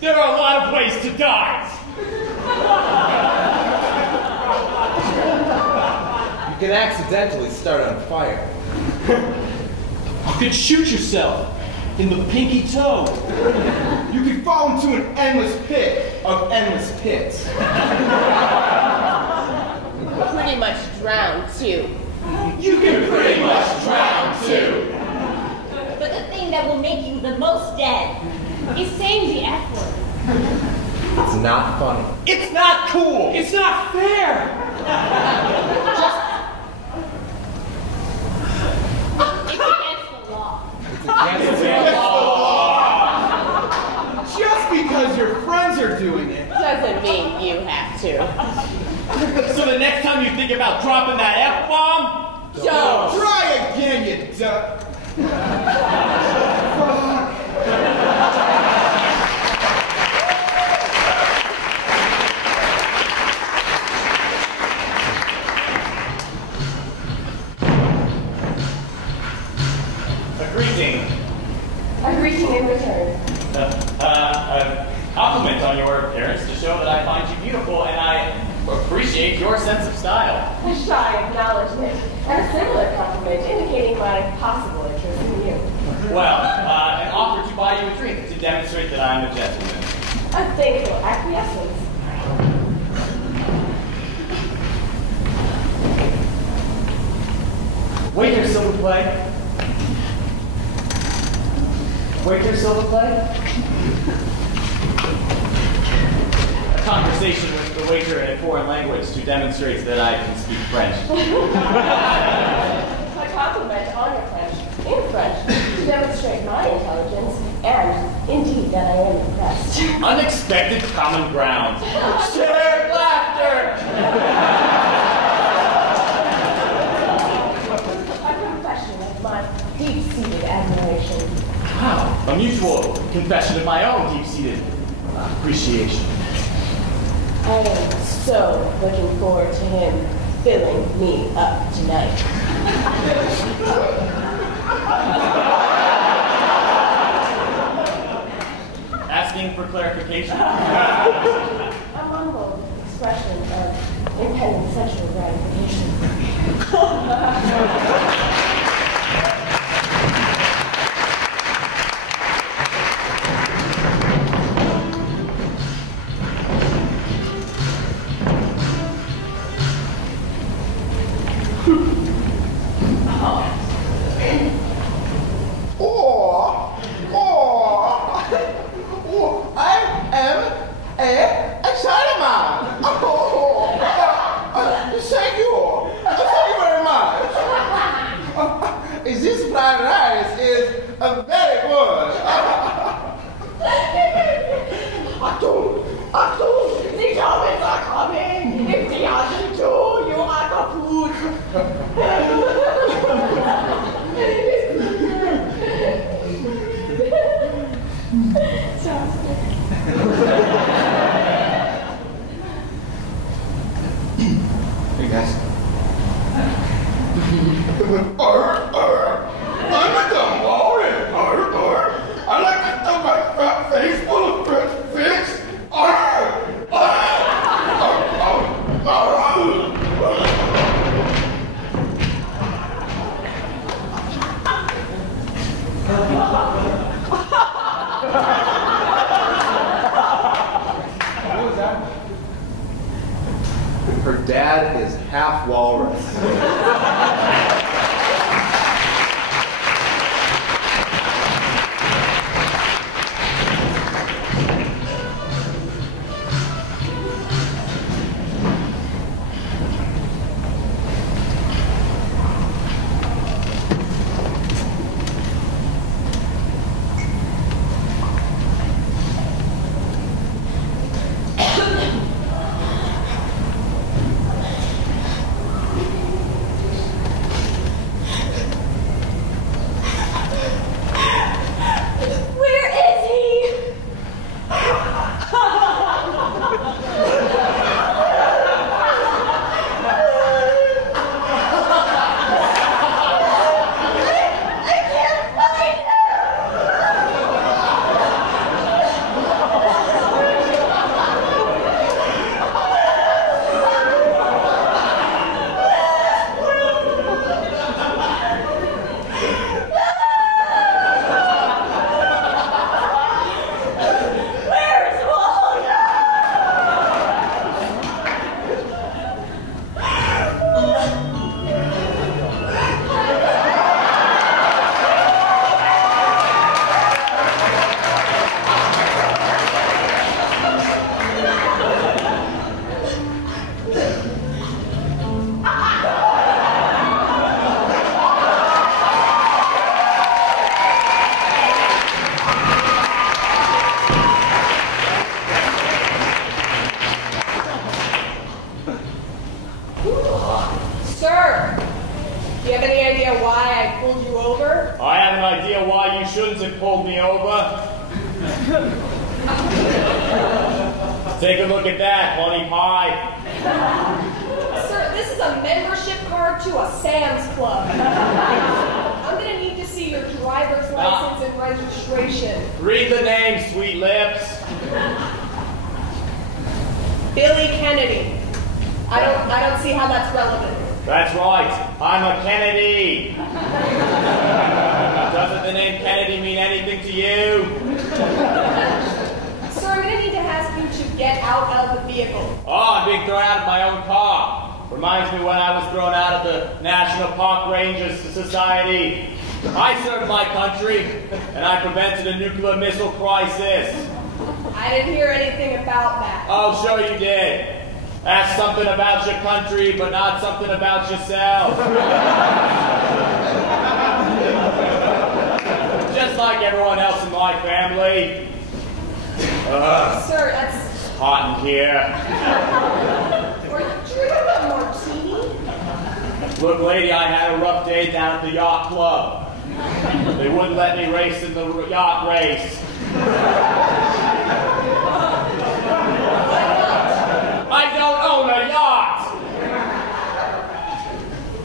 There are a lot of ways to die. You can accidentally start on fire. You could shoot yourself in the pinky toe. You could fall into an endless pit of endless pits. Pretty much drown, too. You can pretty much drown, too. But the thing that will make you the most dead is saying the F word. It's not funny. It's not cool. It's not fair. It's against the law. It's against the law. Just because your friends are doing it Doesn't mean you have to. So the next time you think about dropping that F-bomb, Don't. Try again, you duck. a greeting. A greeting in return. A compliment on your appearance to show that I find you beautiful and I appreciate your sense of style. A shy acknowledgement. And a similar compliment indicating my possible interest in you. Well, an offer to buy you a drink to demonstrate that I'm a gentleman. A thankful acquiescence. Waiter, silver plate. Waiter, silver plate. A conversation with the waiter in a foreign language to demonstrate that I can speak French. A compliment on your French, in French, to demonstrate my intelligence, and indeed that I am impressed. Unexpected common ground. Shared laughter. A confession of my deep-seated admiration. Wow, a mutual confession of my own deep-seated appreciation. I am so looking forward to him filling me up tonight. Asking for clarification. A mumbled expression of impending sexual gratification. Thank you very much. Sounds good. Hey guys. I'm a dumb walrus. I like to throw my fat face full of fresh fish. What was that? Her dad is half walrus. Sir, do you have any idea why I pulled you over? I have an idea why you shouldn't have pulled me over. Take a look at that, honey pie. Sir, this is a membership card to a Sam's Club. I'm going to need to see your driver's license and registration. Read the name, sweet lips. Billy Kennedy. I don't see how that's relevant. That's right. I'm a Kennedy. Doesn't the name Kennedy mean anything to you? Sir, I'm going to need to ask you to get out of the vehicle. Oh, I'm being thrown out of my own car. Reminds me when I was thrown out of the National Park Rangers Society. I served my country, and I prevented a nuclear missile crisis. I didn't hear anything about that. Oh, sure you did. Ask something about your country, but not something about yourself. Just like everyone else in my family. Sir, that's... It's hot in here. Are you drinking a martini? Look, lady, I had a rough day down at the yacht club. They wouldn't let me race in the yacht race. I don't own a yacht!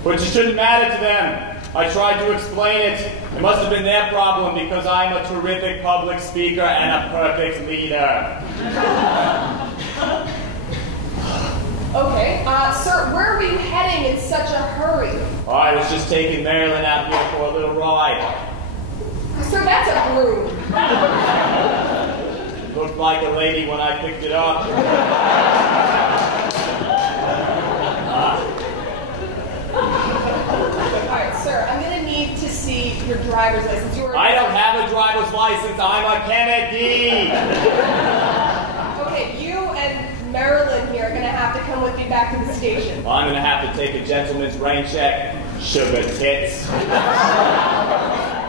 But it shouldn't matter to them. I tried to explain it. It must have been their problem because I'm a terrific public speaker and a perfect leader. Okay, sir, where were you heading in such a hurry? I was just taking Marilyn out here for a little ride. Sir, that's a broom. Looked like a lady when I picked it up. Alright, sir, I'm going to need to see your driver's license. I don't have a driver's license. I'm a Kennedy. Okay, you and Marilyn here are going to have to come with me back to the station. Well, I'm going to have to take a gentleman's rain check. Sugar tits.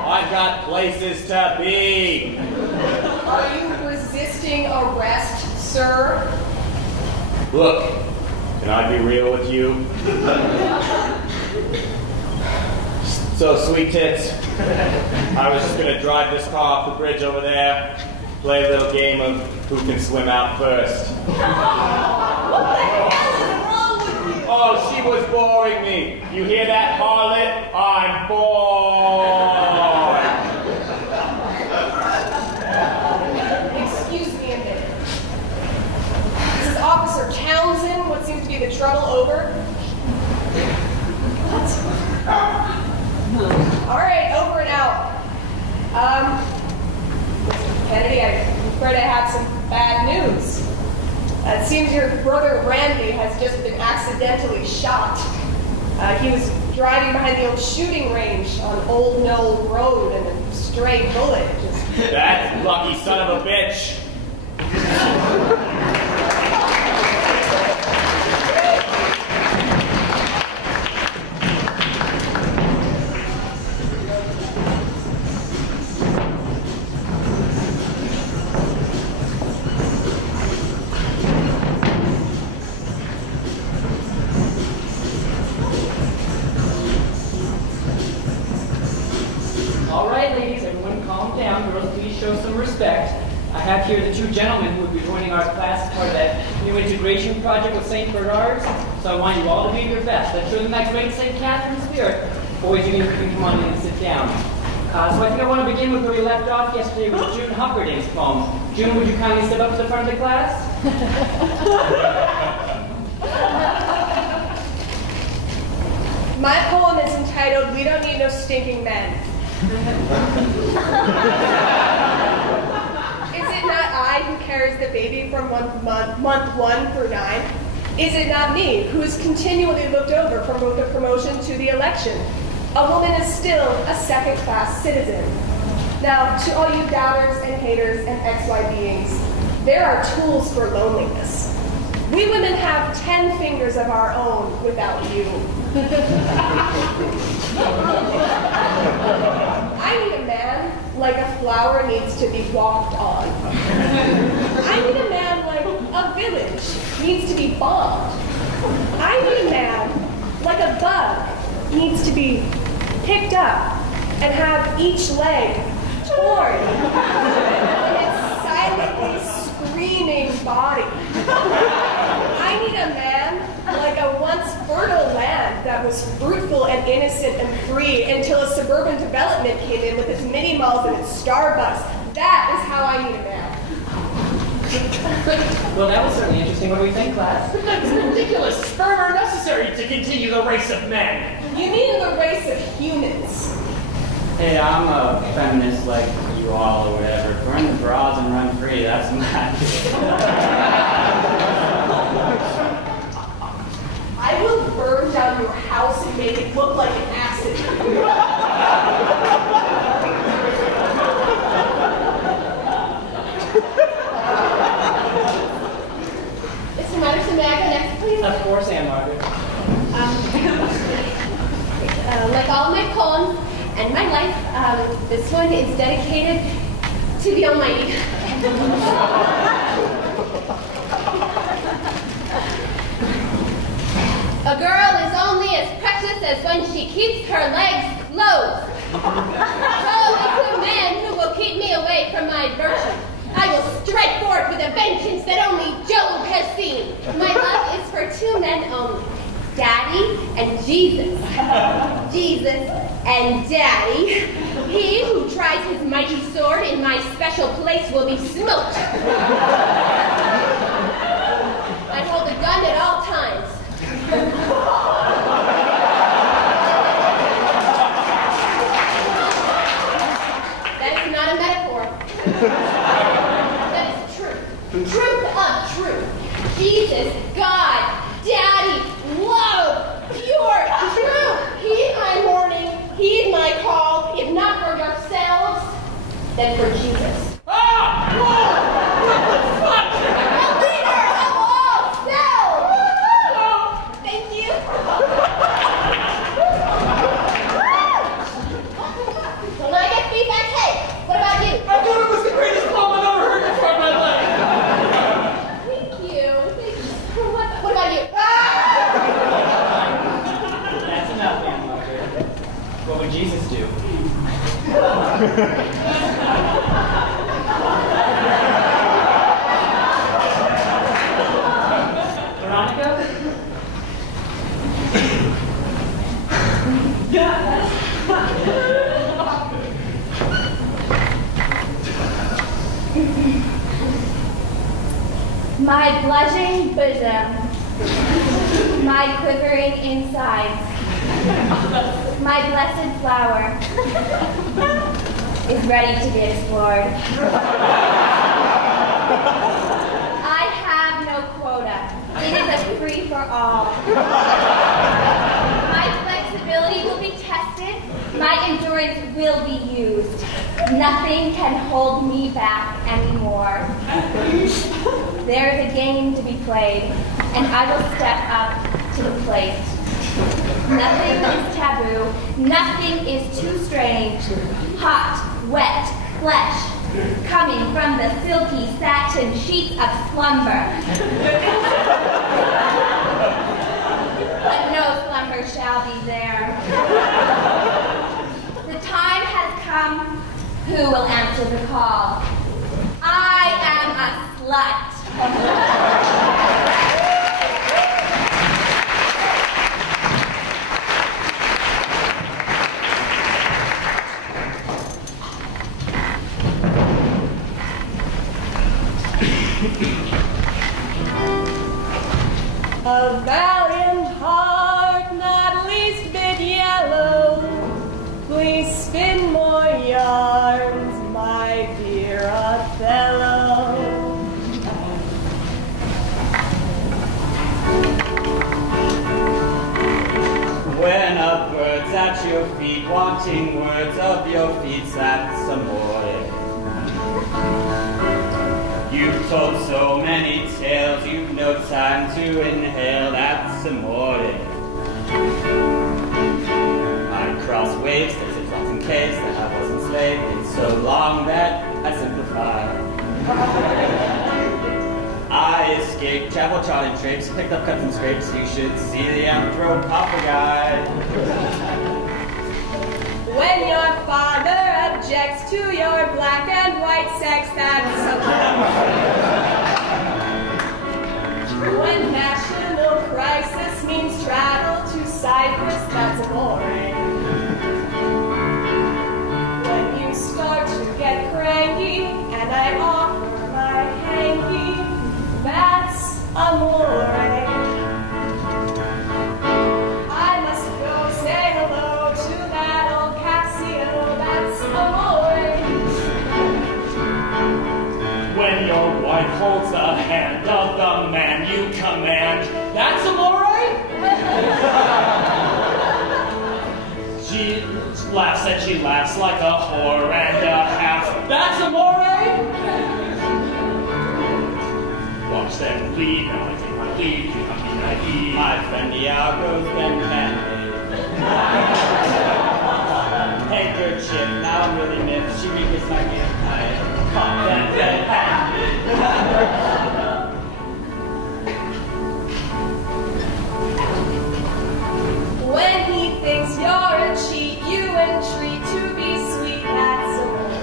I've got places to be. Are you resisting arrest, sir? Look, can I be real with you? So, sweet tits, I was just going to drive this car off the bridge over there, play a little game of who can swim out first. What the hell is wrong with you? Oh, she was boring me. You hear that, harlot? I'm bored. Excuse me a minute. This is Officer Townsend. What seems to be the trouble over? What? All right, over and out. Mr. Kennedy, I'm afraid I have some bad news. It seems your brother Randy has just been accidentally shot. He was driving behind the old shooting range on Old Knoll Road and a stray bullet just... That lucky son of a bitch. All right, ladies, everyone calm down. Girls, please show some respect. I have here the two gentlemen who will be joining our class as part of that new integration project with St. Bernard's. So I want you all to be your best. Let's show them that great St. Catherine spirit. Boys, you can come on in and sit down. So I think I want to begin with where we left off yesterday with June Humperdinck's poem. June, would you kindly step up to the front of the class? My poem is entitled, We Don't Need No Stinking Men. Is it not I who carries the baby from month 1 through 9? Is it not me who is continually looked over from the promotion to the election? A woman is still a second-class citizen. Now, to all you doubters and haters and XY beings, there are tools for loneliness. We women have 10 fingers of our own without you. I need a man like a flower needs to be walked on. I need a man like a village needs to be bombed. I need a man like a bug needs to be picked up and have each leg torn from its silently screaming body. I need a man like a once fertile land that was fruitful and innocent and free until a suburban development came in with its mini malls and its Starbucks. That is how I need a man. Well, that was certainly interesting. What do we think, class? That's ridiculous. Sperm are necessary to continue the race of men. You mean the race of humans? Hey, I'm a feminist like you all or whatever. Burn the bras and run free. That's my... I will burn down your house and make it look like an accident. Mr. Matterson, may I go next, please? Of course, Anne Margaret. Like all my poems and my life, this one is dedicated to the Almighty. A girl is only as precious as when she keeps her legs closed. So is a man who will keep me away from my virtue. I will strike forth with a vengeance that only Job has seen. My love is for two men only, Daddy and Jesus. Jesus and Daddy. He who tries his mighty sword in my special place will be smoked. I hold a gun at all times. That is not a metaphor. That is truth. Truth of truth. Jesus, God, Daddy, love, pure, true. Heed my warning, heed my call. If not for yourselves, then for Jesus. Ah! Whoa! What the fuck? A leader of all selves! Thank you. When I get feedback, hey, what about you? I thought it was the greatest poem I've ever heard before in my life. Thank you. Thank you. What about you? That's enough, Anne Margaret. What would Jesus do? My blushing bosom, my quivering insides, my blessed flower is ready to be explored. I have no quota. It is a free-for-all. My flexibility will be tested. My endurance will be used. Nothing can hold me back anymore. There is a game to be played, and I will step up to the plate. Nothing is taboo. Nothing is too strange. Hot, wet flesh coming from the silky satin sheets of slumber. But no slumber shall be there. The time has come. Who will answer the call? I am a slut. A valiant heart, not least bit yellow. Please spin more yarns, my dear Othello. When a bird's at your feet, wanting words of your feet, that's amore. You've told so many tales, you've no time to inhale, that's amore. I cross waves, there's a plot in case that I wasn't slave. It's so long that I simplify. I escaped, travel, charting trips, picked up cuts and scrapes. You should see the anthropophagi. When your father objects to your black and white sex, that's amore. When national crisis means travel to Cyprus, that's amore. When you start to get cranky and I offer my hanky, that's amore. I must go say hello to that old Cassio, that's amore. When your wife holds the hand of the man you command, that's amore. She laughs and she laughs like a whore and a half, that's amore. Watch them bleed, now I take my leave, do not be naive. My friend Iago's been handmade. Handkerchief, now I'm really miffed. She rekissed my gift. I caught that red-handed. When he thinks you're a cheat, you entreat to be sweet, that's amore.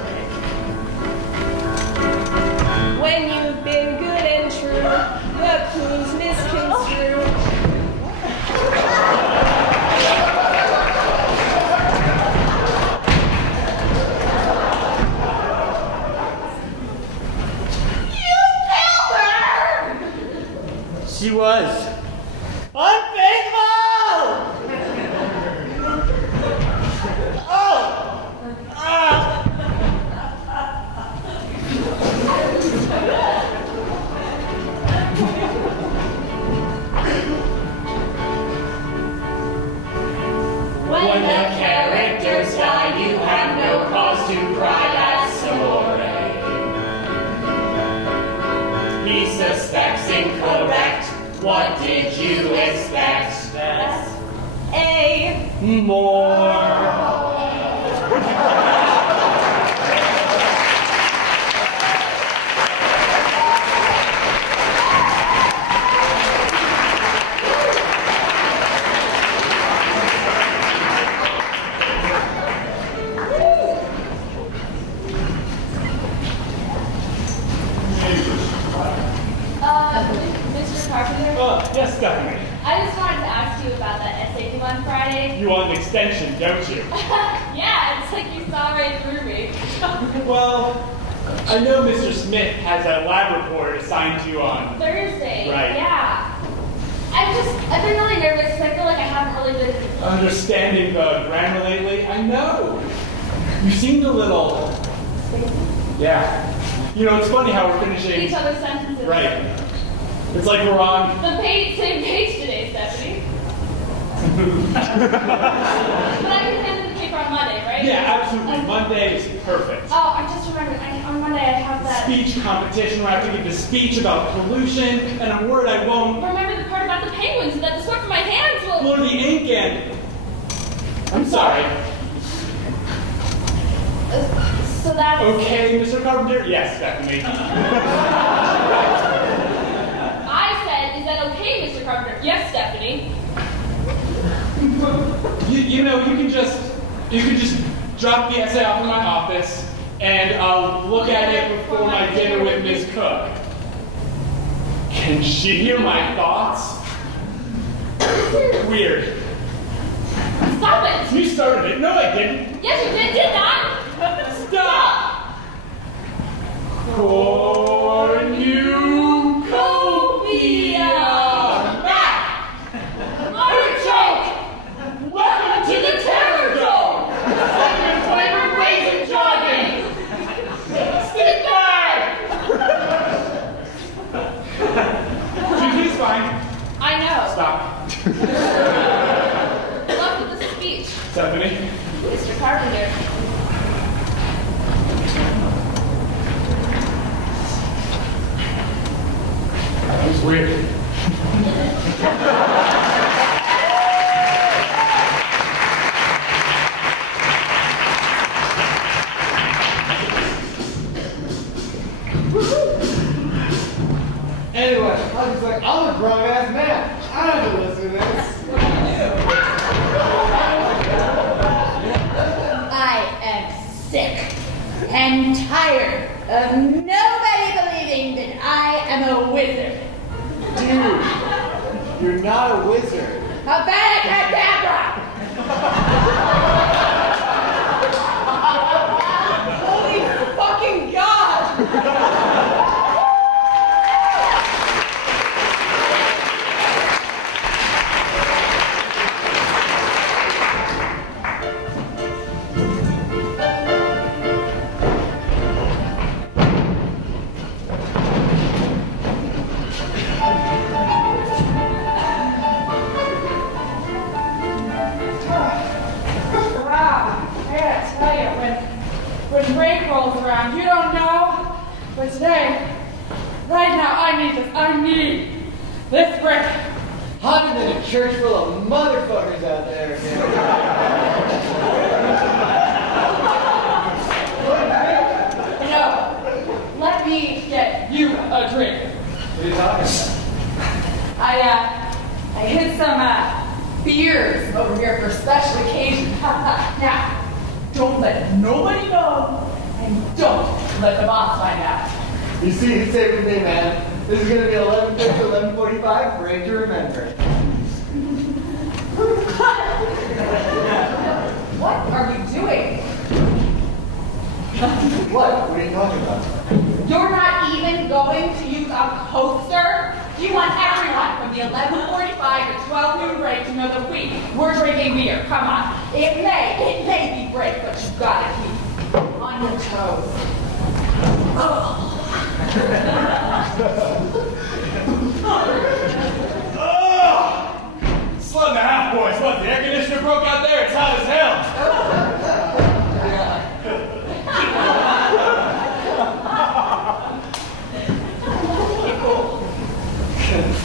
When you've been good and true, the clues misconstrue. You killed her! She was unfaithful! Oh! When the characters die, you have no cause to cry, that's amore. He suspects incorrect. What did you expect? That's Mr. Carpenter? Yes, Stephanie. I just wanted to ask you about that essay due on Friday. You want an extension, don't you? Yeah, it's like you saw right through me. Well, I know Mr. Smith has a lab report assigned to you on Thursday. Right. Yeah. I've been really nervous because I feel like I haven't really been understanding the grammar lately. I know. You seemed a little. Yeah. You know, it's funny how we're finishing each other's sentences. Right. It's like we're on the same page today, Stephanie. But I can hand in the paper on Monday, right? Yeah, absolutely. Monday is perfect. Oh, I just remembered. On Monday I have that speech competition where I have to give a speech about pollution, and I'm worried I won't remember the part about the penguins and that the sweat from my hands will blow the ink in. I'm sorry. So that's okay, Mr. Carpenter? Yes, Stephanie. I said, is that okay, Mr. Carpenter? Yes, Stephanie. You know, you can just drop the essay off in my office, and I'll look at it before my dinner with Miss Cook. Can she hear my thoughts? Weird. Stop it! You started it. No, I didn't. Yes, you did not. Stop! Cornucopia! Artichoke! Welcome to the Terror Dome! Cinnamon flavored raisin jogging! Stick back! She's fine. I know. Stop. Luck with the speech. Stephanie? Mr. Carpenter. That was weird. Anyway, I was like, I'm a grown-ass man. I don't have to listen to this. What do you do? I am sick and tired of nobody believing that I am a wizard. Dude, you're not a wizard. Abracadabra! Holy fucking God! When break rolls around, you don't know, but today, right now, I need this. I need this break. Hotter than a church full of motherfuckers out there, You know, let me get you a drink. What are you talking about? I hid some beers over here for special occasions. Now, don't let nobody know, and don't let the boss find out. You see, you stay with me, man. This is going to be 11:50 to 11:45. Great to remember. What are you doing? What? What are you talking about? You're not even going to use a coaster? You want everyone from the 11:45 to 12 noon break to know that we're drinking beer. Come on. It may be break, but you've got to keep on your toes. Oh! Slow in the half, boys. What, the air conditioner broke out there? It's hot as hell.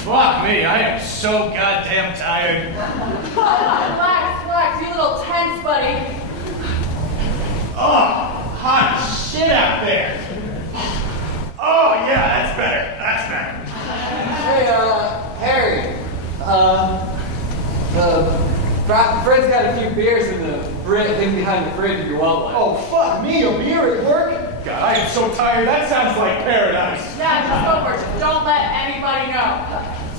Fuck me, I am so goddamn tired. Relax, you little tense, buddy. Oh, hot shit out there. Oh, yeah, that's better. That's better. Hey, Harry. Fred's got a few beers in the thing behind the fridge if you want one. Oh, fuck me, a beer at work? God, I am so tired. That sounds like paradise. Yeah, just go for it. Just don't let anybody know.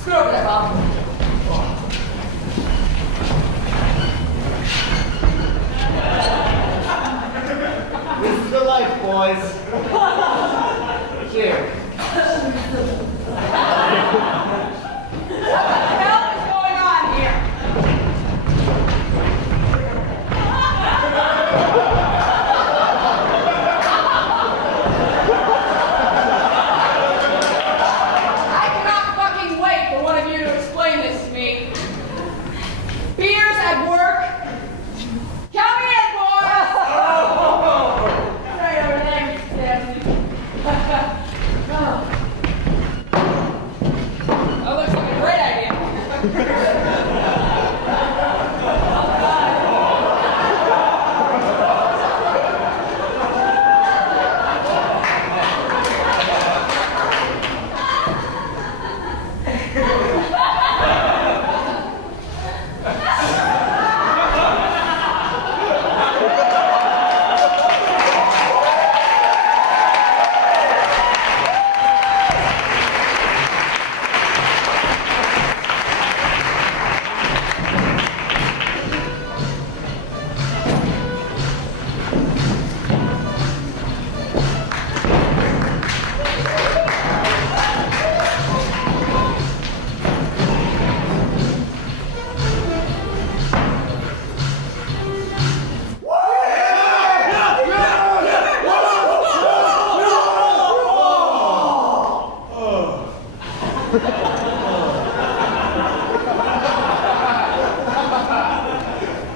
Screw over there, Bob. This is the life, boys. Here. What the hell is going on here? I cannot fucking wait for one of you to explain this to me. Beers at work? Count me in, boys! Right over there, Mr. Sampson. That looks like a great idea.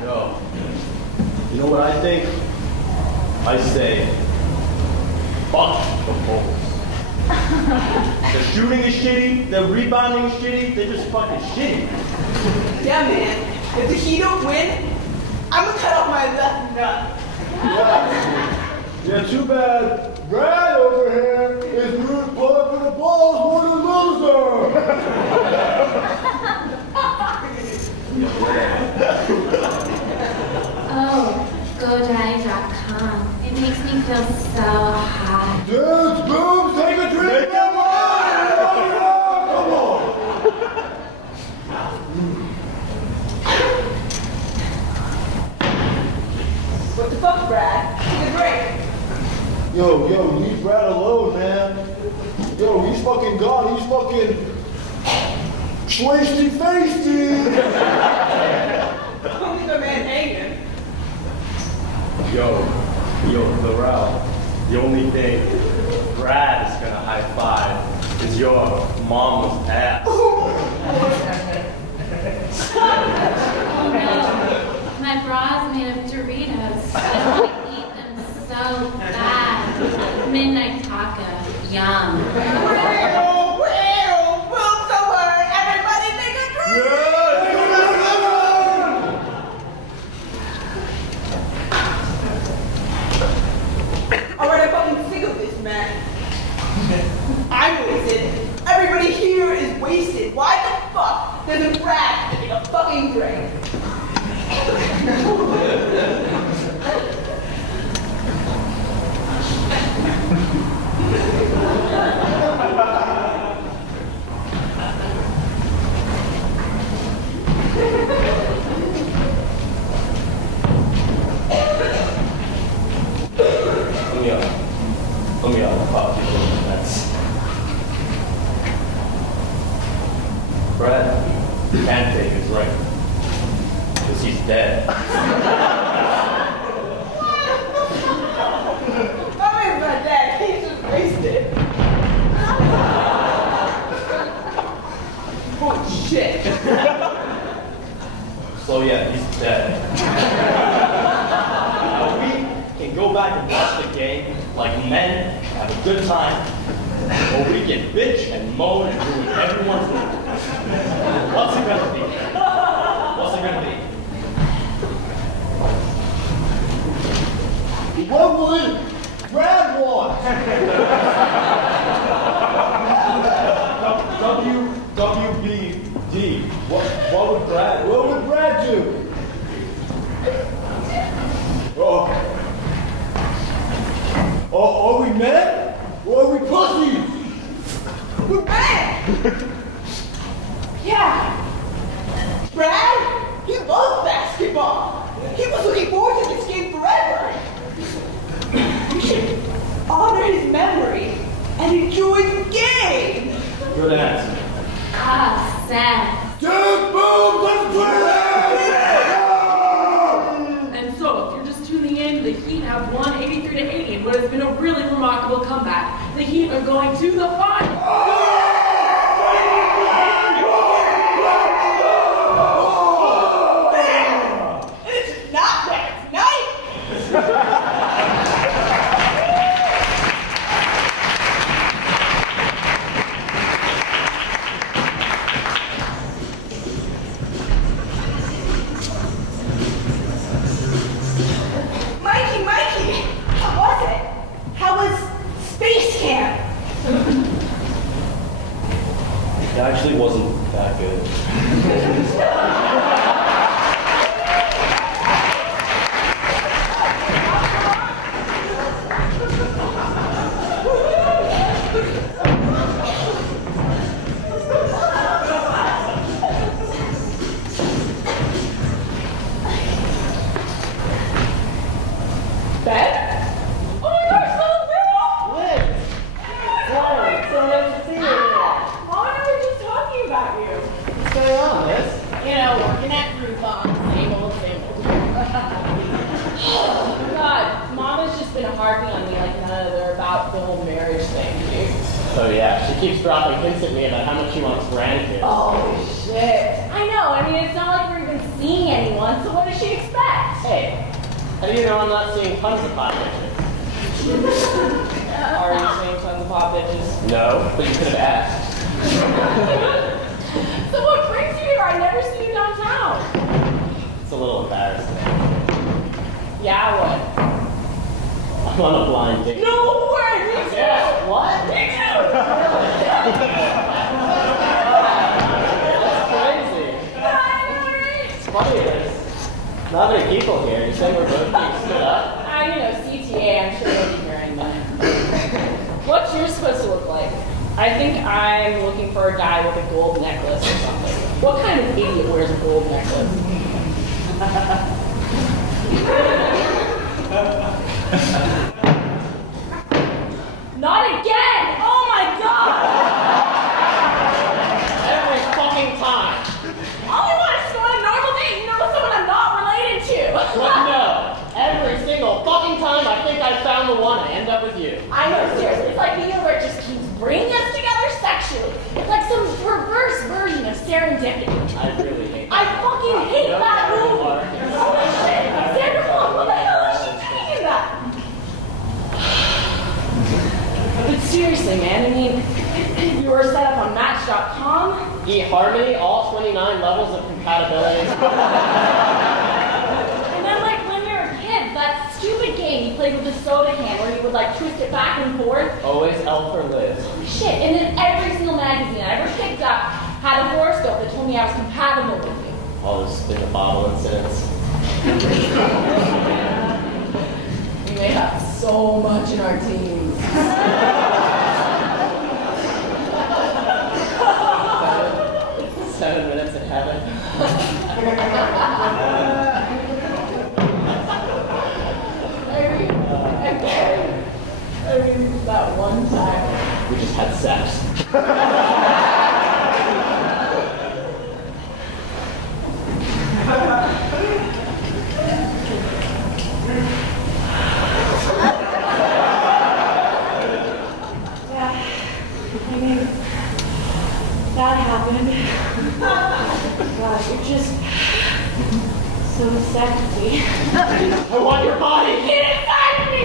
Yo, you know what I think? I say, fuck the Bulls. Their shooting is shitty, their rebounding is shitty, they're just fucking shitty. Yeah, man. If the Heat don't win, I'm gonna cut off my left nut. Yeah, too bad. Brad over here is rooting for the Bulls for the loser. Oh, GoDaddy.com. It makes me feel so hot. Dudes, boobs, take a drink. Come on. What the fuck, Brad? Take a break. Yo, leave Brad alone, man. Yo, he's fucking gone. He's fucking twisty-feisty. Don't leave a man hanging. Yo, Laurel, the only thing Brad is gonna high five is your mama's ass. Oh no, my bra is made of Doritos. I want to eat them so bad. Midnight taco, yum. Boobs alert! Everybody take a drink! Alright, I'm fucking sick of this, man. I'm wasted. Everybody here is wasted. Why the fuck doesn't Brad take a fucking drink? Let me pop you in the nuts. Brad can't take his right. Because he's dead. That man's not dead. He's just wasted. Holy shit. So yeah, he's dead. Now we can go back and watch the game like men, have a good time, or we can bitch and moan and ruin everyone's life. What's it gonna be? What's it gonna be? What will it? Brad wants. WBD. What would Brad do? Are we men? Or are we pussies? We're men! Yeah. Brad, he loves basketball. He was looking forward to this game forever. enjoy the game. Good answer. Ah, sad. And so, if you're just tuning in, the Heat have won 83-80 in what has been a really remarkable comeback. The Heat are going to the finals. It's not that night. Mikey, how was it? How was space camp? It actually wasn't that good. Ben? Oh my gosh, so Liz! Wow, so nice to see you here. Mom and I were just talking about you. What's going on, Liz? You know, working at Groupon, same old. God, Mom has just been harping on me like none other about the whole marriage thing, dude. Oh yeah, she keeps dropping hints at me about how much she wants grandkids. Oh shit. I know, I mean, it's not like we're even seeing anyone, so what does she expect? Hey, how do you know I'm not seeing tons of hot bitches? Are you seeing tons of hot bitches? No, but you could have asked. So what brings you here? I never see you downtown. It's a little embarrassing. Yeah, what? I'm on a blind date. No way! Me too! Yeah, what? Me too! That's crazy. It's funny, there's not many people here. You said we're both being stood up? You know, CTA, I'm sure you'll be hearing that. What's yours supposed to look like? I think I'm looking for a guy with a gold necklace or something. What kind of idiot wears a gold necklace? Not again! Oh my god! Every fucking time. All I want is to go on a normal date, you know, with someone I'm not related to. But no, every single fucking time I think I found the one, I end up with you. I know, seriously, it's like the universe just keeps bringing us together sexually. It's like some reverse version of serendipity. I really hate that. I fucking hate that movie. Oh shit, Sandra Bullock, what the hell is she doing in that? But seriously, man, I mean, you were set up on Match.com. eHarmony, all 29 levels of compatibility. And then, like, when we were kids, that stupid game you played with the soda can where you would, like, twist it back and forth. Always L for Liz. Shit, and then every single magazine I ever picked up had a horoscope that told me I was compatible with you. All those spin the bottle incidents. We made up so much in our teens. 7 minutes in heaven. I mean, that one time. We just had sex. Yeah, I mean, that happened. Gosh, you're just so sexy. I want your body. Get inside me!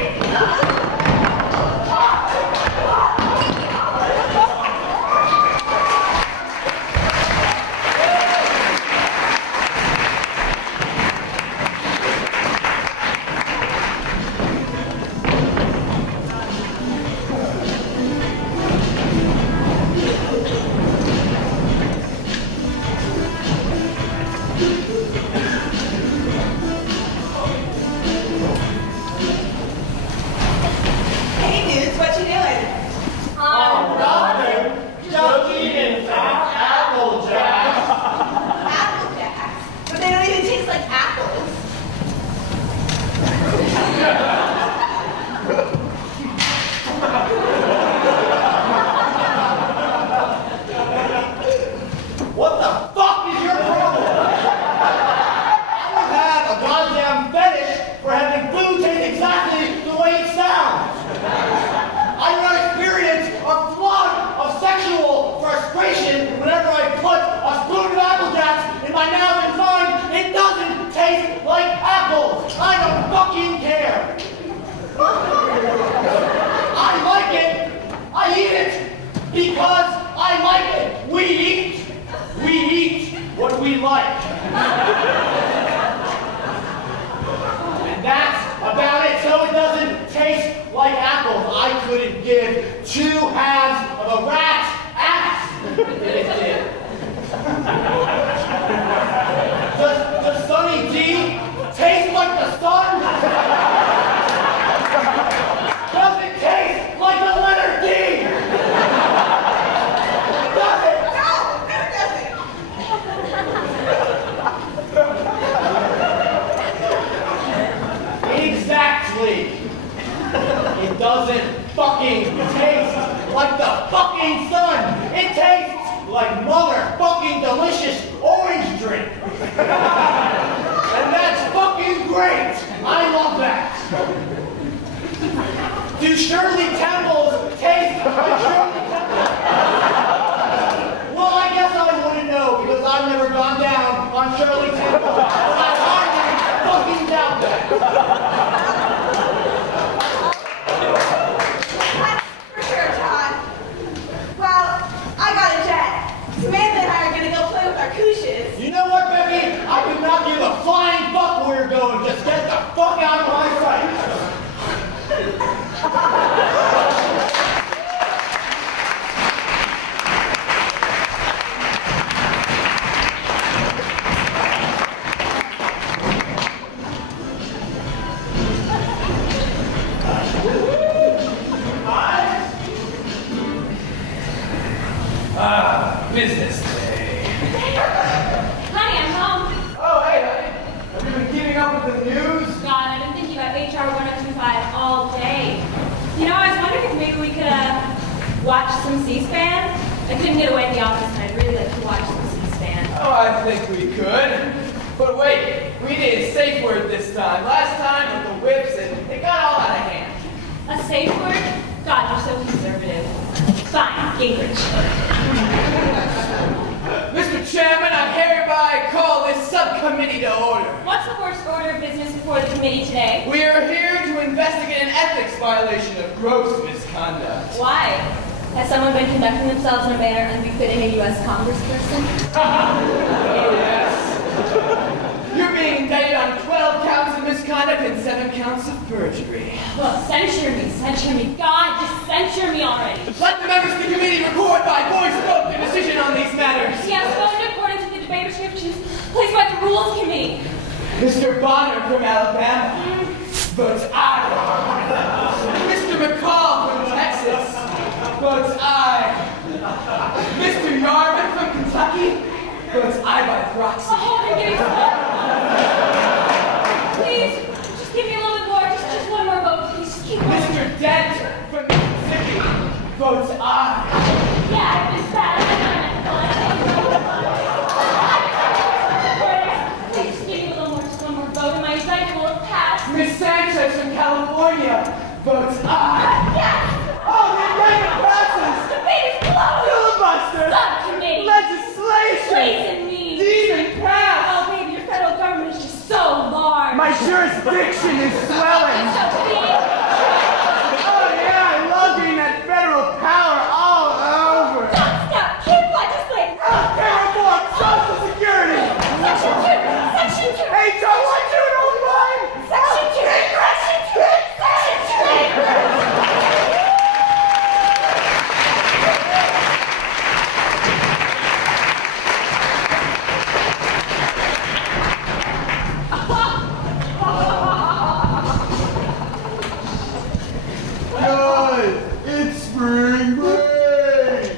paths of a rat's ass. It did. Does Sunny D taste like the sun? Does it taste like the letter D? Does it? No, it doesn't. Exactly. It doesn't fucking taste like the fucking sun. It tastes like motherfucking delicious orange drink. And that's fucking great. I love that. Do Shirley Temples taste like Shirley Temples? Well, I guess I wouldn't know because I've never gone down on Shirley Temple. But I hardly fucking doubt that. For sure, Todd. Well, I got a jet. Samantha and I are gonna go play with our couches. You know what, Becky? I could not give a flying fuck where you're going. Just get the fuck out of my sight. Business day. Honey, I'm home. Oh, hey, honey. Have you been keeping up with the news? God, I've been thinking about HR 1025 all day. You know, I was wondering if maybe we could watch some C-SPAN. I couldn't get away at the office, and I'd really like to watch some C-SPAN. Oh, I think we could. But wait, we need a safe word this time. Last time with the whips, it got all out of hand. A safe word? God, you're so conservative. Fine, Gingrich. Mr. Chairman, I hereby call this subcommittee to order. What's the first order of business before the committee today? We are here to investigate an ethics violation of gross misconduct. Why? Has someone been conducting themselves in a manner unbefitting a U.S. congressperson? Oh, yes. You're being indicted on 12 counts of misconduct and 7 counts of perjury. Look, censure me. God, just censure me already. Let the members of the committee record by voice vote their decision on these matters. Yes, vote in accordance with the debate restrictions placed by the Rules Committee. Mr. Bonner from Alabama votes aye. Mr. McCall from Texas votes aye. Mr. Yarman from Kentucky votes aye by proxy. Oh, I'm getting so please, just give me a little bit more. Just one more vote, please. Just keep going. Mr. Dent from Mississippi votes aye. Yeah, I've been sad. Please just give me a little more. Just one more vote, and my indictment will have passed. Miss Sanchez from California votes aye. Yes! Oh, the indictment passes! The baby's closed! Filibuster! Subcommittee! Legislation! Ways and means! Demon pass! Oh, baby, your federal government is just so large! My jurisdiction is swelling! It's so big! Oh yeah, I love getting that federal power all over! Stop! Keep legislating! Healthcare reform! Social Security! Section 2! Section 2! HR 1205! Section 2! Section 2! Guys, it's spring break!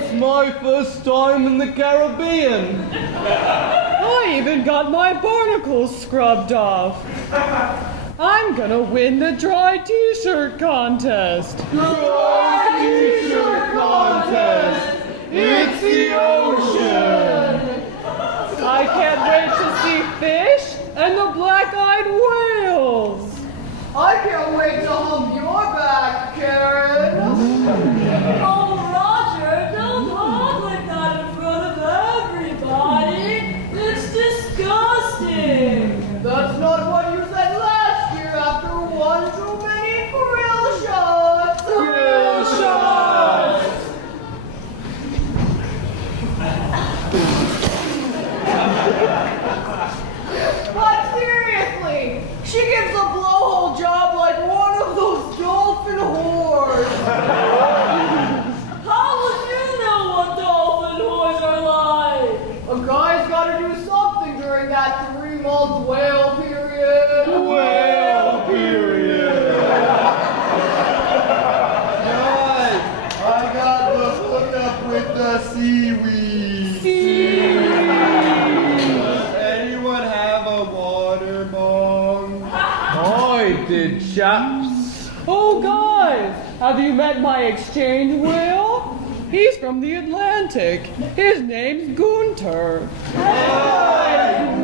It's my first time in the Caribbean. I even got my barnacles scrubbed off. I'm gonna win the dry t-shirt contest. Dry t-shirt contest! It's the ocean! I can't wait to see fish and the black-eyed whales. I can't wait to hump your back, Karen. Oh, Roger, don't talk like that in front of everybody. It's disgusting. That's not what you said last year after one too many grill shots. Grill shots! But seriously, she gives a blowhole job like chaps. Oh, guys, have you met my exchange whale? He's from the Atlantic. His name's Gunter. Hey,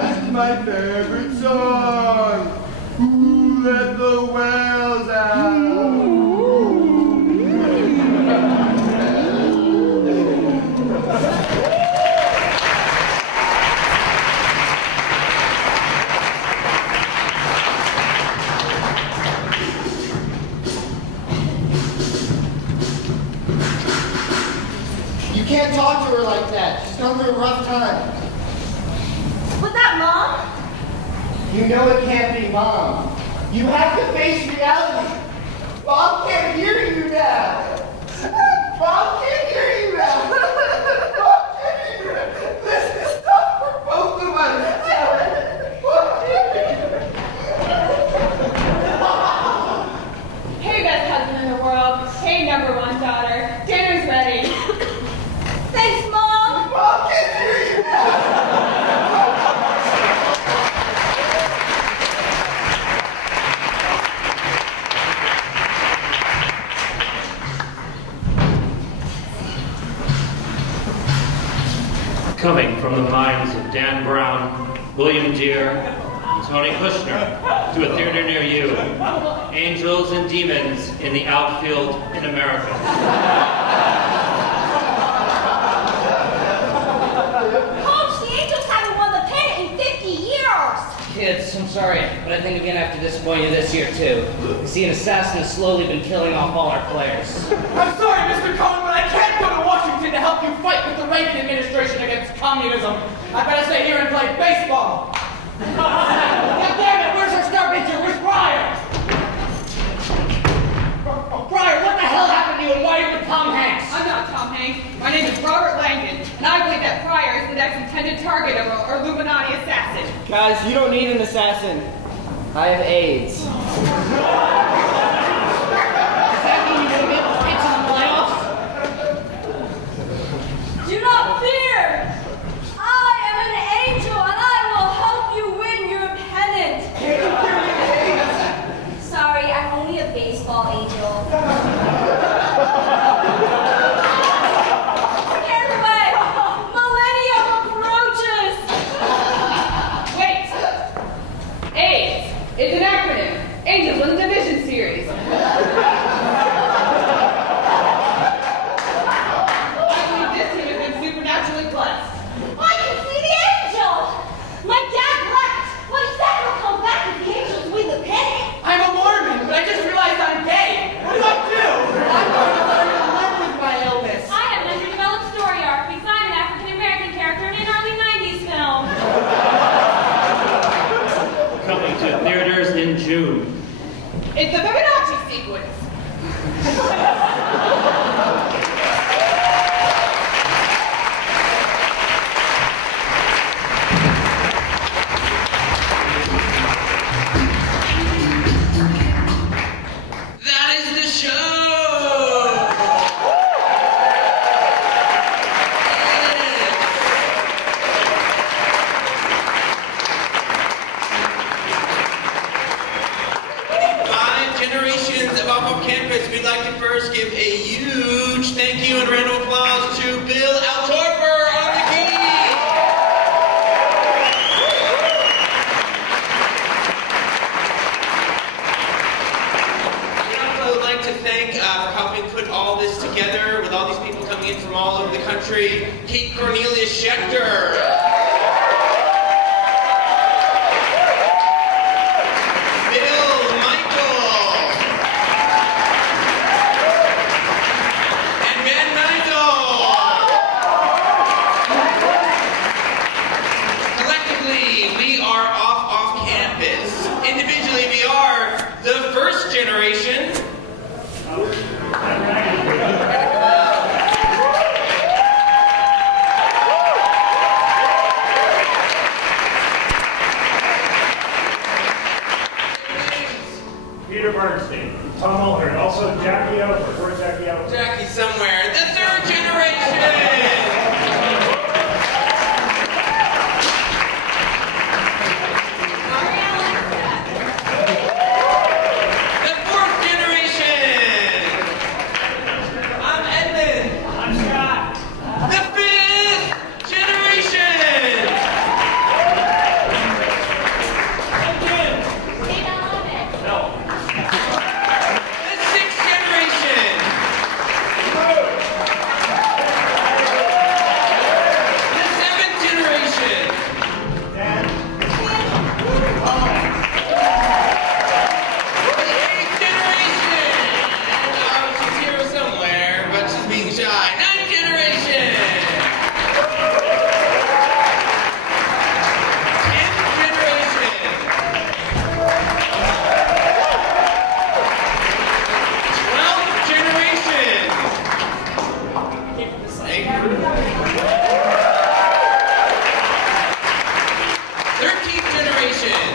this is my favorite song. Ooh, let the whales out. You can't talk to her like that. She's going through a rough time. Was that Mom? You know it can't be Mom. You have to face reality. Mom can't hear you now. Mom can't hear you now. Mom can't hear you now. This is tough for both of us. Hey, best husband in the world. Hey, number one daughter. Dinner's ready. Thanks, Mom. Mom can't hear you now. Coming from the minds of Dan Brown, William Deere, and Tony Kushner to a theater near you, Angels and Demons in the Outfield in America. Coach, the Angels haven't won the pennant in 50 years. Kids, I'm sorry, but I think I'm gonna have to disappoint you this year too. You see, an assassin has slowly been killing off all our players. I'm sorry, Mr. Cohen, but I can't go to Washington to help you fight with the Reagan administration against communism. I better stay here and play baseball. God damn it, where's our star pitcher? Where's Pryor? Pryor, what the hell happened to you and why are you with Tom Hanks? I'm not Tom Hanks. My name is Robert Langdon, and I believe that Pryor is the next intended target of an Illuminati assassin. Guys, you don't need an assassin. I have AIDS. Does that mean you're gonna be able to pitch in the playoffs? Do not fear. I am an angel, and I will help you win your pennant. Sorry, I'm only a baseball angel. Scared away. Millennium approaches. Wait! AIDS is an acronym. Angels was a division series. I believe this team has been supernaturally blessed. I can see the angel. My dad left. Well, he said he'll come back if the angels win the pennant. I'm a Mormon, but I just realized I'm gay. What do I do? I'm going to learn to live with my illness. I have an underdeveloped story arc because I'm an African-American character in an early 90s film. Coming to theaters in June. It's the Fibonacci sequence. That is the show! Five generations of off campus, we'd like to first give a huge thank you and round of applause to Bill Altorfer on the key. We'd also like to thank for helping put all this together with all these people coming in from all over the country, Kate Cornelia Schechter. Bill Michael. And Ben Nigel. Collectively, we are off campus. Individually, we are the first generation. Peter Bernstein, Tom Mulhern, also Jackie Over. Where's Jackie Over? Jackie somewhere. The third generation. Association.